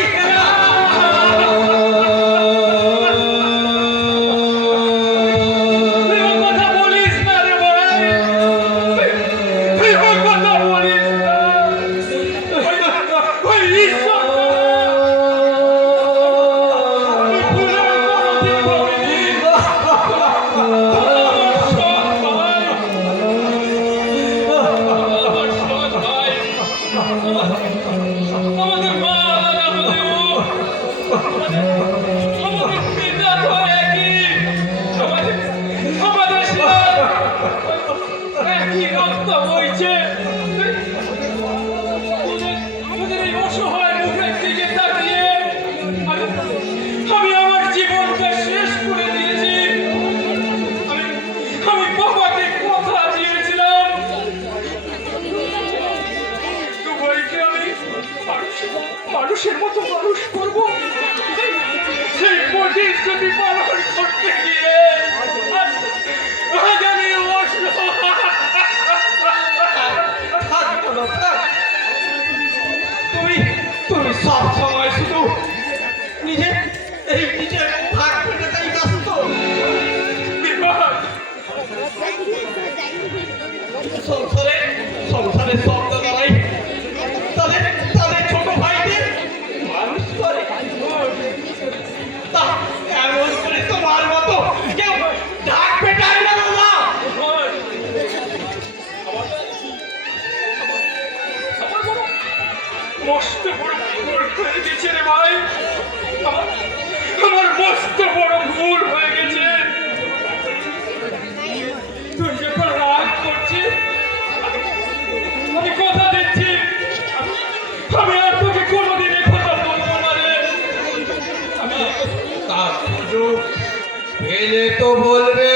পেলে তো বলবে।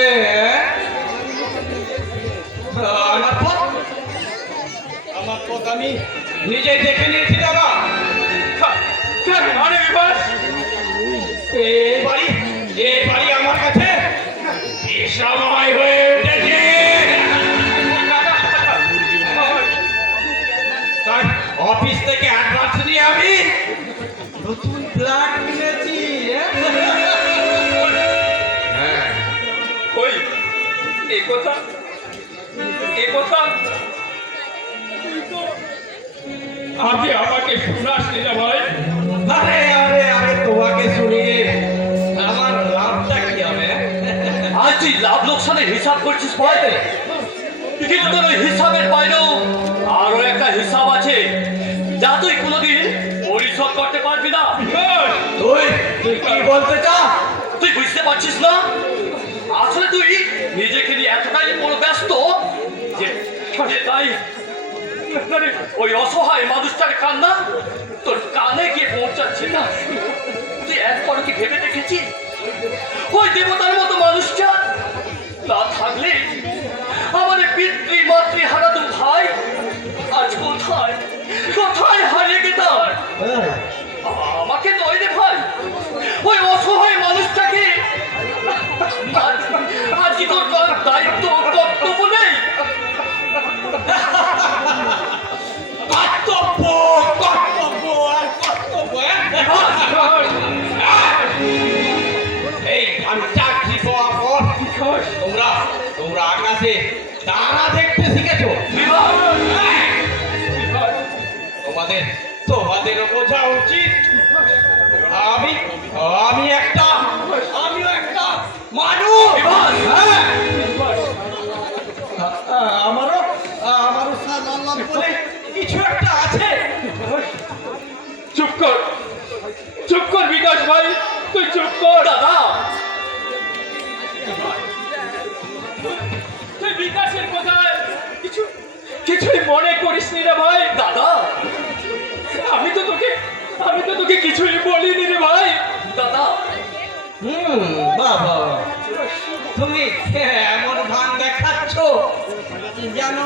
আমার পথ আমি নিজে দেখে নিয়েছি দাদা। আরে বিভাস, এই বাড়ি আমার কাছে বিষময় হয়ে উঠেছে। তাই অফিস থেকে অ্যাডভান্স নিয়ে আমি নতুন ফ্ল্যাট কিনেছি। হ্যাঁ, ওই এ কথা তুই তো আগে আমাকে শোনাস নি না ভাই। আরে আরে আরে তোমাকে শুনিয়ে আমার লাভটা কি হবে? আজ তুই লাভ লোকসানের হিসাব করছিস ভাই, কিন্তু তোর ওই হিসাবের বাইরেও আরো একটা হিসাব আছে যা তুই কোনোদিন পরিশোধ করতে পারবি না। তুই কি বলতে চাস? তুই বুঝতে পারছিস না? আসলে তুই নিজেকে নিয়ে এতটাই বড় ব্যস্ত যে তাই ওই অসহায় মানুষটার কান্না তোর কানে গিয়ে পৌঁছাচ্ছে না। তুই একবার কি ভেবে দেখেছিস ওই দেবতার মতো মানুষটা না থাকলে আমাদের পিতৃ মাতৃ হারা দু ভাই আজ কোথায় হারিয়ে যেতাম? আমাকে নয় রে ভাই, ওই অসহায় মানুষটাকে আজ কি তোর দায়িত্ব কর্তব্য নেই? কর্তব্য আর কর্তব্য। এই আমি চাকরি পাওয়ার পর তোমরা আকাশে তারা দেখতে শিখেছো। তোমাদেরও বোঝা উচিত আমিও একটা মানুষ। আমারও সাধারণ বলে কিছু একটা আছে। চুপ কর বিকাশ ভাই, তুই চুপ কর। দাদা, তুই বিকাশের কথায় কিছুই মনে করিস নি রে ভাই। দাদা, আমি তো তোকে কিছুই বলিনি রে ভাই। দাদা, বাবা তুমি এমন ভান দেখাচ্ছ যেন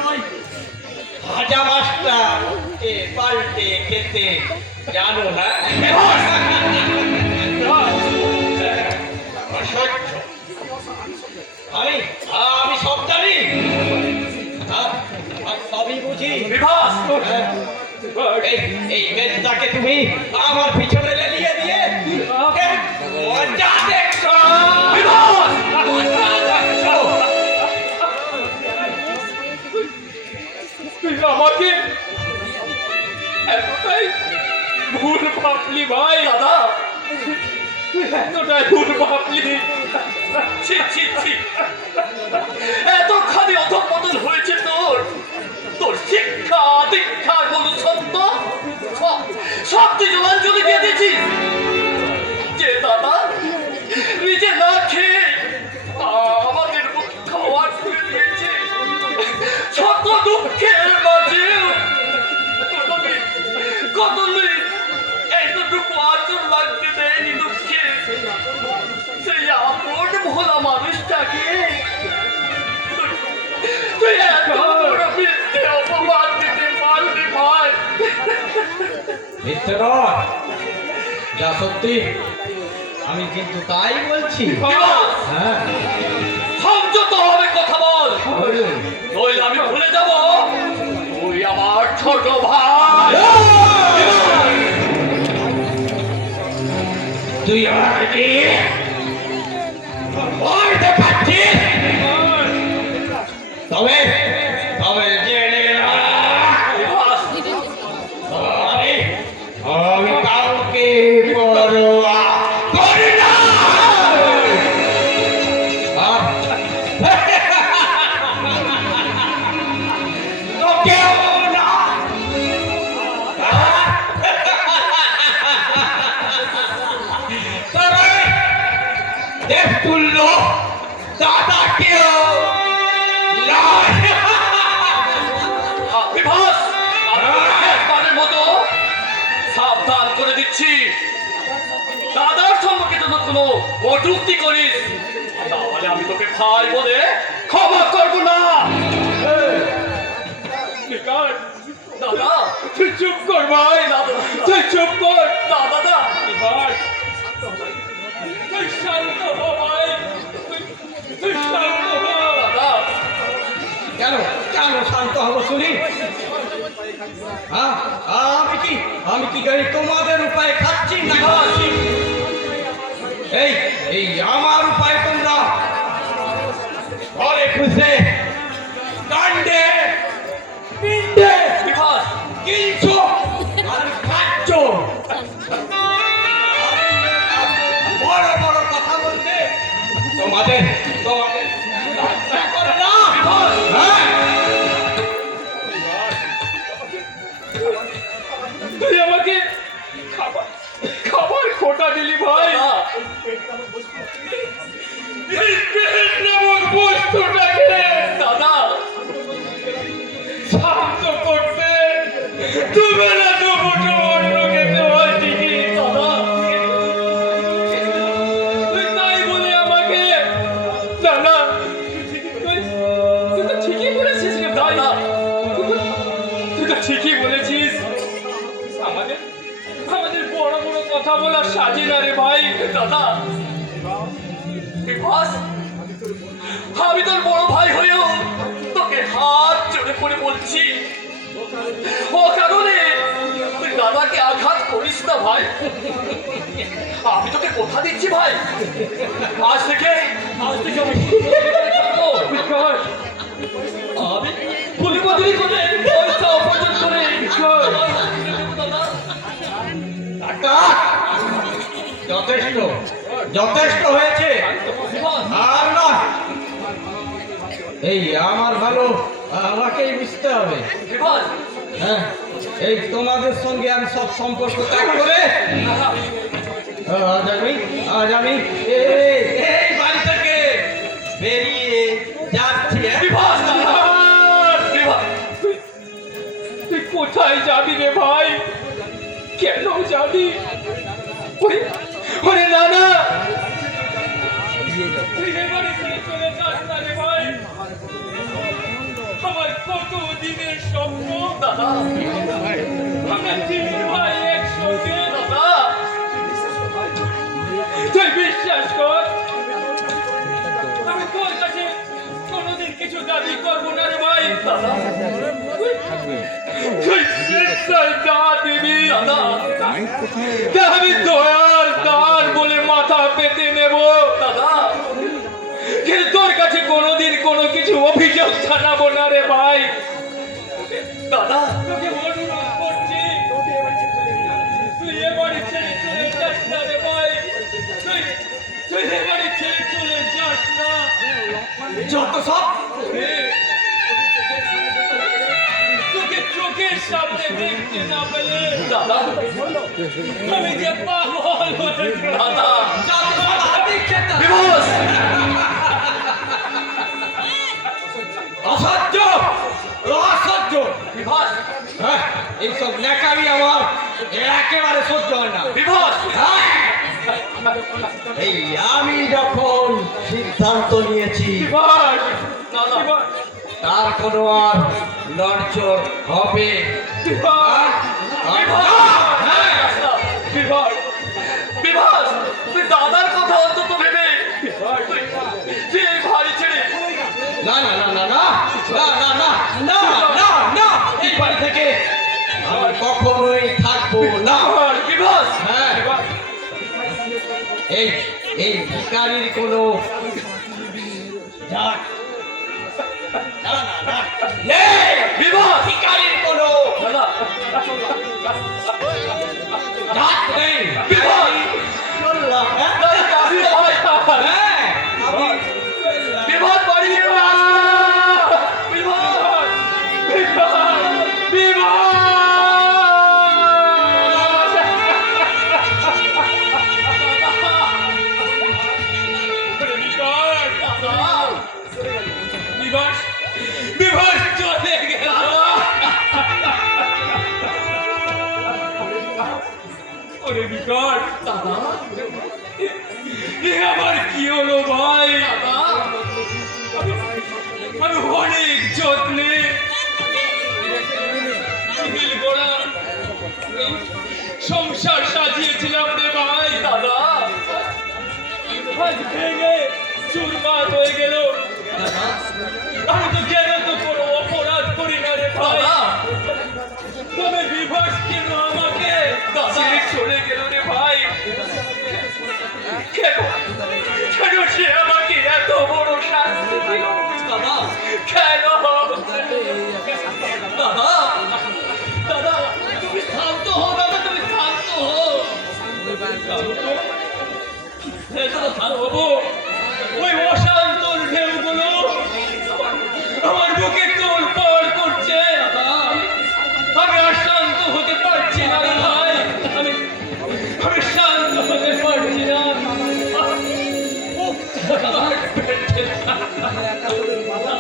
ভাজা মাছটা পাল্টে খেতে জানো না। আমি সব জানি, সবই বুঝি। বিভাস, এই মেজদাকে তুমি আমার পিছনে লেলিয়ে দিয়ে মজা দেখছো। বিভাস! তুই আমাকে এতটাই ভুল ভাবলি ভাই। দাদা, এতটাই ভুল ভাবলি। ছি। এতখানি অধঃপতন হয়েছে তোর শিক্ষা দীক্ষার মনুষ্যত্ব সব তুই জলাঞ্জলি দিয়ে দিয়েছিস। যে দাদা নিজে না খেয়ে আমাদের মুখ খাওয়ার করে দিয়েছে, শত দুঃখের মাঝেও কত এইটুকু আচর লাগতে দেয়নি দুঃখে। সেই আপন ভোলা মানুষটাকে তুই এত বড় মিথ্যে অপমান দিতে পারলি ভাই। মিথ্যে নয়, যা সত্যি আমি কিন্তু তাই বলছি। হ্যাঁ, সংযত হবে কথা বল, নইলে আমি ভুলে যাব তুই আমার ছোট ভাই। তুই আমাকে ভয় দেখাচ্ছিস? তবে জেনে বিভাস, আমি কাউকে পরোয়া করি না। তোকেও না। তবে দেবতুল্য দাদাকেও না। বিভাস, শেষবারের মতো সাবধান করে দিচ্ছি, দাদার সম্পর্কে যদি কোনো কটূক্তি করিস তাহলে আমি তোকে ভাই বলে ক্ষমা করবো না। বিকাশ, দাদা তুই চুপ কর ভাই, তুই চুপ কর। দাদা বিকাশ, তুই শান্ত হ ভাই, তুই শান্ত হ। দাদা কেন কেন শান্ত হবো শুনি? হ্যাঁ, আমি কি গাড়ি তোমাদের উপায় খাচ্ছি না খাচ্ছি? এই এই আমার উপায় তোমরা ঘরে খুঁজে কাণ্ডে পিণ্ডে বিভাস কিলছো আর খাচ্ছ। বড় বড় কথা বলতে তোমাদের তোমাদের লজ্জা করে না? হ্যাঁ? তুই আমাকে খাবার খোটা দিলি ভাই। এই পেট নামক বস্তুটাকে দাদা শান্ত করতে দুবেলা দুমুঠো অন্ন খেতে হয় ঠিকই। দাদা তুই তাই বলে আমাকে দাদা, তুই তো ঠিকই বলেছিস রে ভাই, তুই তো ঠিকই বলেছিস। আমাদের আমাদের বড় বড় কথা বলা সাজে না রে ভাই। দাদা বিভাস, আমি তোর বড় ভাই হয়েও তোকে হাত জোড়ে করে বলছি, ও কারণে তুই দাদাকে আঘাত করিস না ভাই। আমি তোকে কথা দিচ্ছি ভাই, আজ থেকে আমি থাকবো। বিকাশ, আমি গুলি বদলি করে পয়সা উপার্জন করে আমার হাতে দেবো দাদা। ডাক্তার, যথেষ্ট যথেষ্ট হয়েছে। বিভাস, আর না, এই আমার ভালো আমাকেই বুঝতে হবে। বিভাস, হ্যাঁ, এই তোমাদের সঙ্গে আমি সব সম্পর্ক ত্যাগ করে আজ আমি এই বাড়ি থেকে বেরিয়ে যাচ্ছি। বিভাস, বিভাস, তুই কোথায় যাবি রে ভাই? কেন যাবি? ওরে ওরে না না, তুই এবারে ছেড়ে চলে যাস না রে ভাই। আমার কত দিনের স্বপ্ন, দাদা আমরা তিন ভাই একসঙ্গে। দাদা তুই বিশ্বাস কর, আমি তোর কাছে কোনোদিন কিছু দাবি করবো না রে ভাই। দাদা তুই নিশ্চয় যা দিবি দাদা তা আমি দয়ার দান বলে মাথা পেতে নেব। দাদা কিন্তু তোর কাছে কোনোদিন কোনো কিছু অভিযোগ জানাবো না রে ভাই। দাদা তোকে অনুরোধ করছি, তুই এ বাড়ি ছেড়ে চলে যাস না রে ভাই। তুই এ বাড়ি ছেড়ে চলে যাস না। যত সব তোকে চোখের সামনে দেখতে না পেলে দাদা আমি যে পাগল হয়ে যাব। দাদা যত সব হাতি খেতে বিভাস, অসহ্য অসহ্য। বিভাস, হ্যাঁ, এইসব ন্যাকামি আমার একেবারে সহ্য হয় না। বিভাস, হ্যাঁ, এই আমি যখন সিদ্ধান্ত নিয়েছি বিভাস, দাদা বিভাস, তার কোনো আর নড়চড় হবে বিভাস, বিভাস, বিভাস, তুই দাদার কথা অন্তত ভেবে তুই এই বাড়ি ছেড়ে না না না না না না না না না না না এই বাড়ি থেকে আমি কখনোই থাকবো না। বিভাস, হ্যাঁ, এই এই ভিখারির কোনো জাত না না না নেই। বিভাস, ভিখারির কোনো দাদা জাত নেই। বিভাস, চললাম, হ্যাঁ? দাদা আমি ভাই হ্যাঁ, আমি বিভাস বাড়ি ছেড়ে আস। বিভাস, বিভাস চলে গেল। ওরে বিকট, দাদা এ আবার কি হলো ভাই? আমি অনেক যত্নে ঢিল গোড়া এই সংসার সাজিয়েছিলাম রে ভাই। দাদা আজ ভেঙে চুরমার হয়ে গেল। আমি তো কেন তো কোনো অপরাধ করি না রে ভাই। তবে বিভাস কেন আমাকে ছেড়ে চলে গেল রে ভাই? কেন কেন সে আমাকে এত বড় শাস্তি দিল? কেন? দাদা দাদা তুমি শান্ত হও, দাদা তুমি শান্ত হও। বাবু, ওই অশান্তর ঢেউগুলো আমার বুকে তোড়পাড় করছে। আমি আর শান্ত হতে পারছি না রে ভাই। আমি শান্ত হতে পারছি না।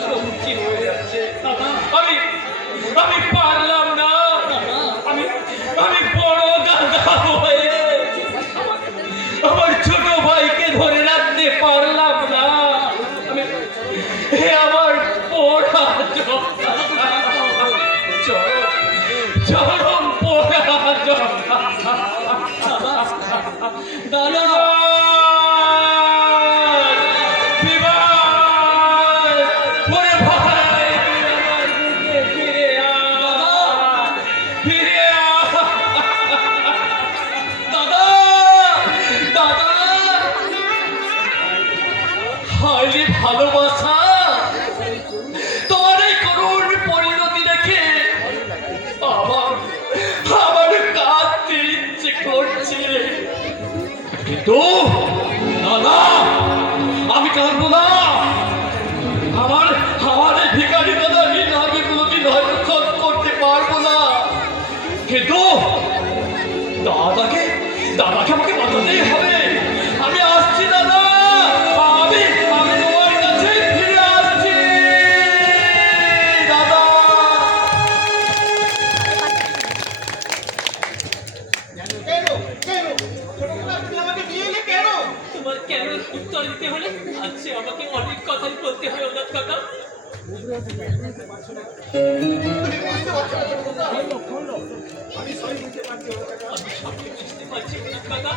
সম্মুখীন হয়ে যাচ্ছে। আমি পারলাম না। আমি বড় গাধা হয়ে আমার ছোট ভাইকে ধরে রাখতে পারলাম না। আমার পোড়া চরম পোড়া দাদা ভালোবাসা তোমার এই করুণ পরিণতি দেখে আমার কাঁদতে ইচ্ছে করছে, কিন্তু দাদা আমি কাঁদবো না। আমার এই ভিখারি দাদা আমি কোনোদিন হয়তো শোধ করতে পারবো না, কিন্তু দাদাকে আমাকে বাঁচাতেই হবে। আমি আসছি দাদা, আমি তোমার কাছে ফিরে আসছি দাদা। তোমার কেন উত্তর দিতে হলে? আচ্ছা আমাকে অনেক কথাই বলতে হয় অনাথ কাকা। আমি সবই বুঝতে পারছি অনাথ কাকা।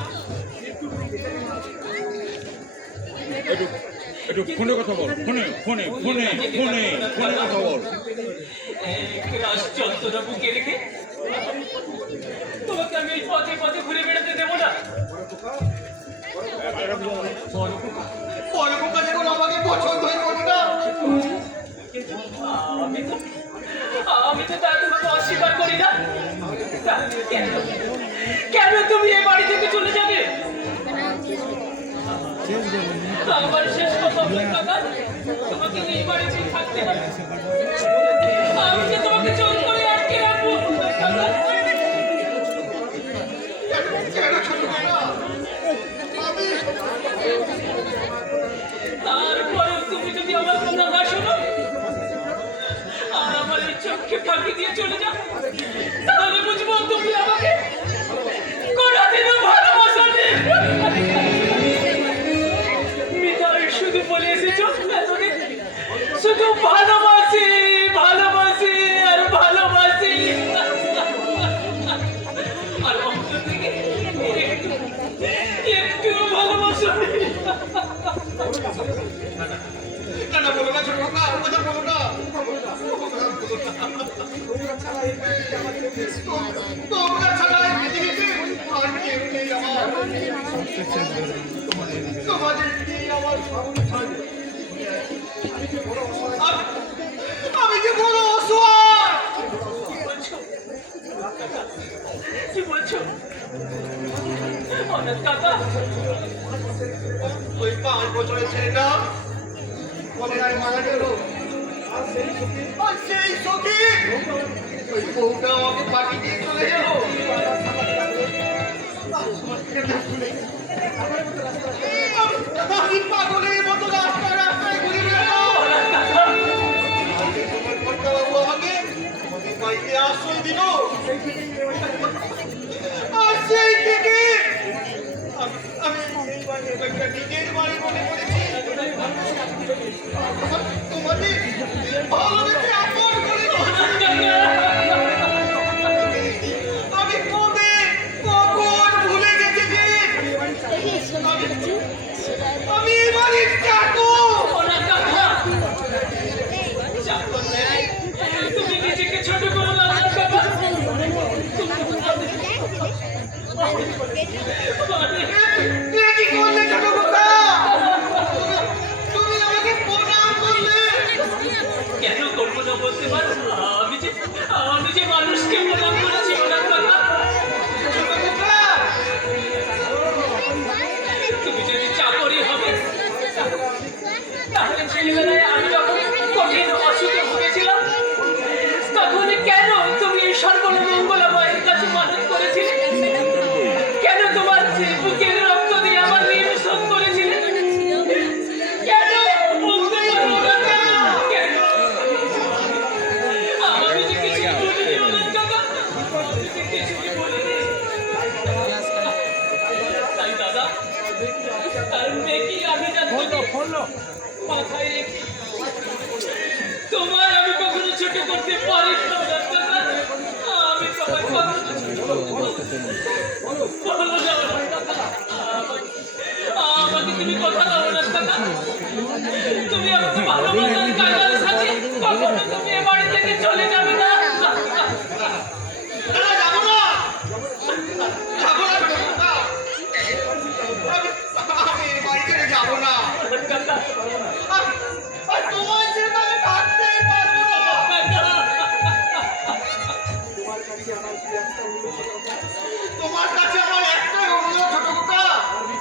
একটু ফোনে কথা বল, ফোনে কথা বল। রাজচন্দ্ররা বুকে রেখে তোমাকে আমি এই পথে পথে ঘুরে বেড়াতে দেবো না। আমাকে পছন্দই করি না। আমি তো তার তোমাকে অস্বীকার করি না। কেন তুমি এই বাড়ি থেকে চলে যাবে? আমার শেষ কথা কাকা, তোমাকে এই বাড়িতে থাকতে হবে। আমি যে তোমাকে জোর করে আটকে রাখবো কাকা। তারপরে তুমি যদি আমার কথা না শোনো আর আমার এই চোখকে ফাঁকি দিয়ে চলে যাও, তাহলে বুঝবো তুমি আমাকে কোনোদিনও ভালোবাসোনি। মিতাই শুধু বলে এসেছো এতদিন শুধু ভালোবাসি আর ভালোবাসি, আর অন্তর থেকে একটু ভালোবাসোনি। না বলো না ছোট কাকা, কথা বলো না। তোমরা ছাড়া এই পৃথিবীতে আর কেউ নেই আমার। তোমাদের নিয়ে আমার সংসার। আমি যে বড় অসহায়। কি বলছো অনাথ কাকা? ওই 5 বছরের ছেলেটা কলেরায় মারা গেল। আর সেই সখী ওই বউটা আমাকে পাখি দিয়ে চলে গেল। আমি পাগলের মতো রাস্তায় ঘুরে বেড়াবো। বাবু আমাকে আমাদের বাড়িতে আশ্রয় দিল। আর সেই থেকে আমি সেই বাড়ির বাড়িটা নিয়ে আমাকে তুমি কথা দাও না কাকা। তুমি আমাকে ভালোবাসার কাজের সাথে কখনো তুমি এ বাড়ি থেকে চলে যাবে না। আমি এই বাড়ি ছেড়ে যাবো না। কাকা, আর তোমার ছেড়ে তো আমি থাকতেই পারবো না। তোমার কাছে আমার একটাই অনুরোধ ছোট খোকা।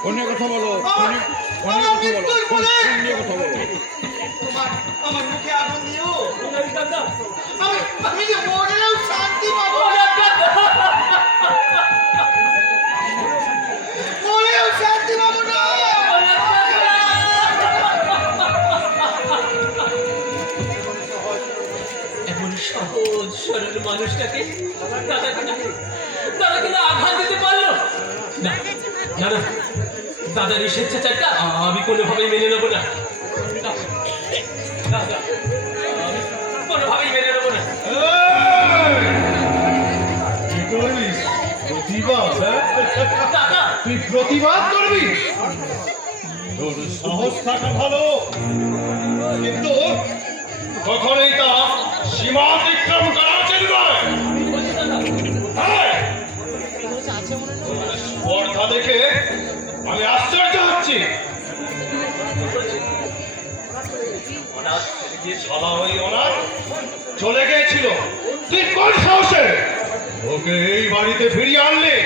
ফোনে কথা বলো, আমার- ফোনে আমার কথা বলো, মৃত্যুর বলে ফোন নিয়ে কথা বলো। আমার মুখে আগুন দিও। কাকা, আমি যে মরেও শান্তি পাবো না। মরেও শান্তি পাবো না। এমন সহজ সরল মানুষটাকে দাদা কিনা আঘাত দিতে পারলো না। না না, দাদার এই স্বেচ্ছাচারটা আমি কোনোভাবেই মেনে নেবো না। দাদা, আমি কোনোভাবেই মেনে নেবো না। কি করবিস? প্রতিবাদ, হ্যাঁ? দাদা, তুই প্রতিবাদ করবি? তোর সাহস থাকা ভালো, কিন্তু কখনোই তা সীমা অতিক্রম করা উচিত নয়। হ্যাঁ, স্পর্ধা দেখে আমি আশ্চর্য হচ্ছি। শালা ওই অনাথ চলে গিয়েছিল, তুই কোন সাহসে ওকে এই বাড়িতে ফিরিয়ে আনলি?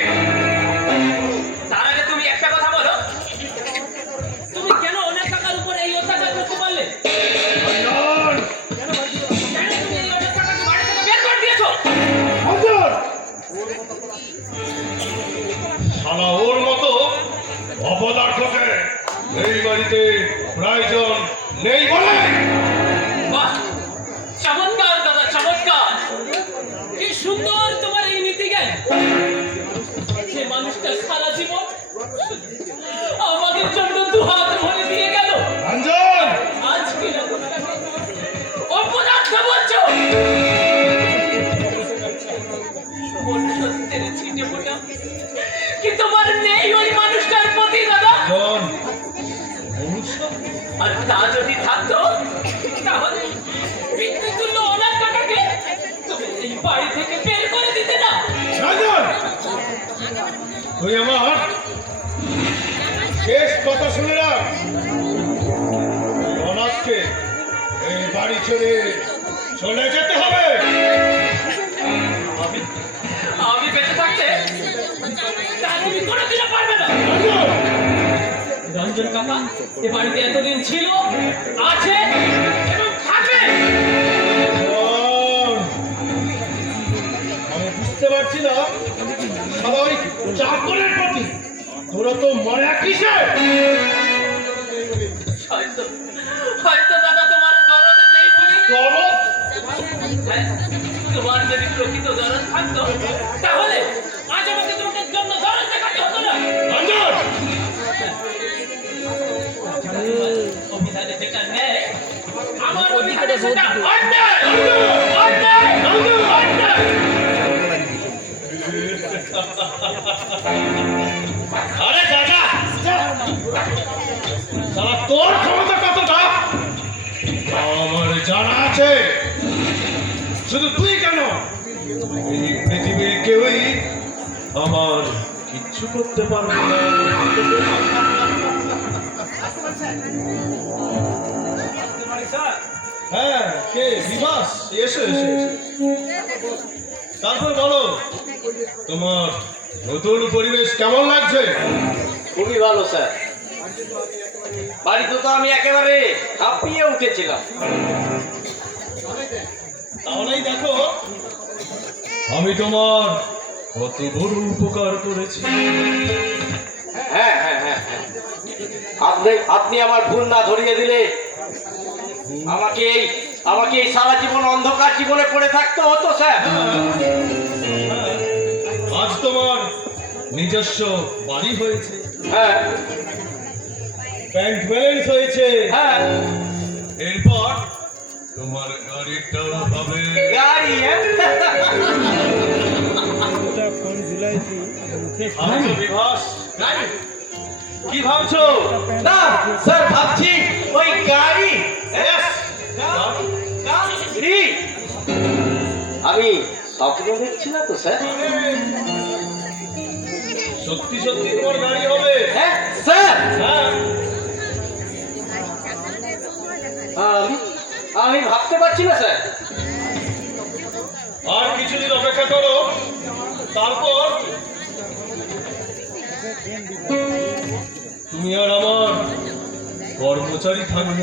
তার আগে তুমি একটা কথা বলো, তুমি কেন অনেক টাকার উপর এই অত্যাচার করতে পারলে? অঞ্জন! কেন তুমি এই অনেক টাকাকে বাড়ি থেকে বের করে দিয়েছো? অঞ্জন! শালা ওর মতো অপদার্থকে এই বাড়িতে প্রয়োজন নেই বলে। বাহ, চমৎকার দাদা, চমৎকার। কি সুন্দর তোমার এই নীতি জ্ঞান। যে মানুষটা সারা জীবন আমাদের জন্য দুহাত ভরে দিয়ে গেল, অঞ্জন! আজকে অপদার্থ বলছো। মনুষ্যত্বের ছিটে ফোটা কি তোমার নেই ওই মানুষটার প্রতি দাদা? অঞ্জন! মনুষ্য? আর তা যদি থাকতো তাহলে মৃত্যুতুল্য অনাথ কাকাকে তুমি এই বাড়ি থেকে বের করে দিতে না। অঞ্জন! তুই আমার শেষ কথা শুনে রাখ। অনাথকে এই বাড়ি ছেড়ে চলে যেতে হবে। আমি আমি বেঁচে থাকতে তা তুমি কোনোদিনও পারবে না। অঞ্জন! রঞ্জন কাকা এ বাড়িতে এতদিন ছিল, আছে এবং থাকবে। আমি বুঝতে পারছি না শালা ওই চাকরের প্রতি তোরা তো মনে কিসে? হয়তো হয়তো দাদা তোমার দরদ নেই বলে। দরদ? হ্যাঁ, তোমার যদি প্রকৃত দরদ থাকতো তাহলে আজ আমাকে তোমাদের জন্য দরদ দেখাতে হতো না। অঞ্জন! অভিধানে যেটা নেই আমার অভিধানে সেটা অন্যায়। অন্যায়, অন্যায়। আরে দাদা শালা তোর ক্ষমতা কতটা আমার জানা আছে। শুধু তুই কেন, এই পৃথিবীর কেউই আমার কিচ্ছু করতে পারবে না। হ্যাঁ, কে? বিভাস? এসো এসো এসো। তারপর বলো, তোমার নতুন পরিবেশ কেমন লাগছে? খুবই ভালো স্যার। বাড়িতে তো আমি একেবারে হাঁপিয়ে উঠেছিলাম। তাহলেই দেখো আমি তোমার কত বড় উপকার করেছি। হ্যাঁ হ্যাঁ হ্যাঁ হ্যাঁ, আপনি আমার ভুল না ধরিয়ে দিলে আমাকে এই সারা জীবন অন্ধকার জীবনে পড়ে থাকতে হতো স্যার। আজ তোমার নিজস্ব বাড়ি হয়েছে, হ্যাঁ ব্যাংক ব্যালেন্স হয়েছে, হ্যাঁ এরপর তোমার গাড়িটাও হবে। গাড়ি, হ্যাঁ ফোন ঝুলাইছি ভাবছো বিভাস? কি ভাবছো? না স্যার, ভাবছি ওই গাড়ি। Yes! গাড়ি? আমি স্বপ্ন দেখছি না তো স্যার? সত্যি সত্যি তোমার গাড়ি হবে? হ্যাঁ স্যার। হ্যাঁ। আমি ভাবতে পারছি না স্যার। আর কিছুদিন অপেক্ষা করো, তারপর তুমি আর আমার কর্মচারী থাকবে।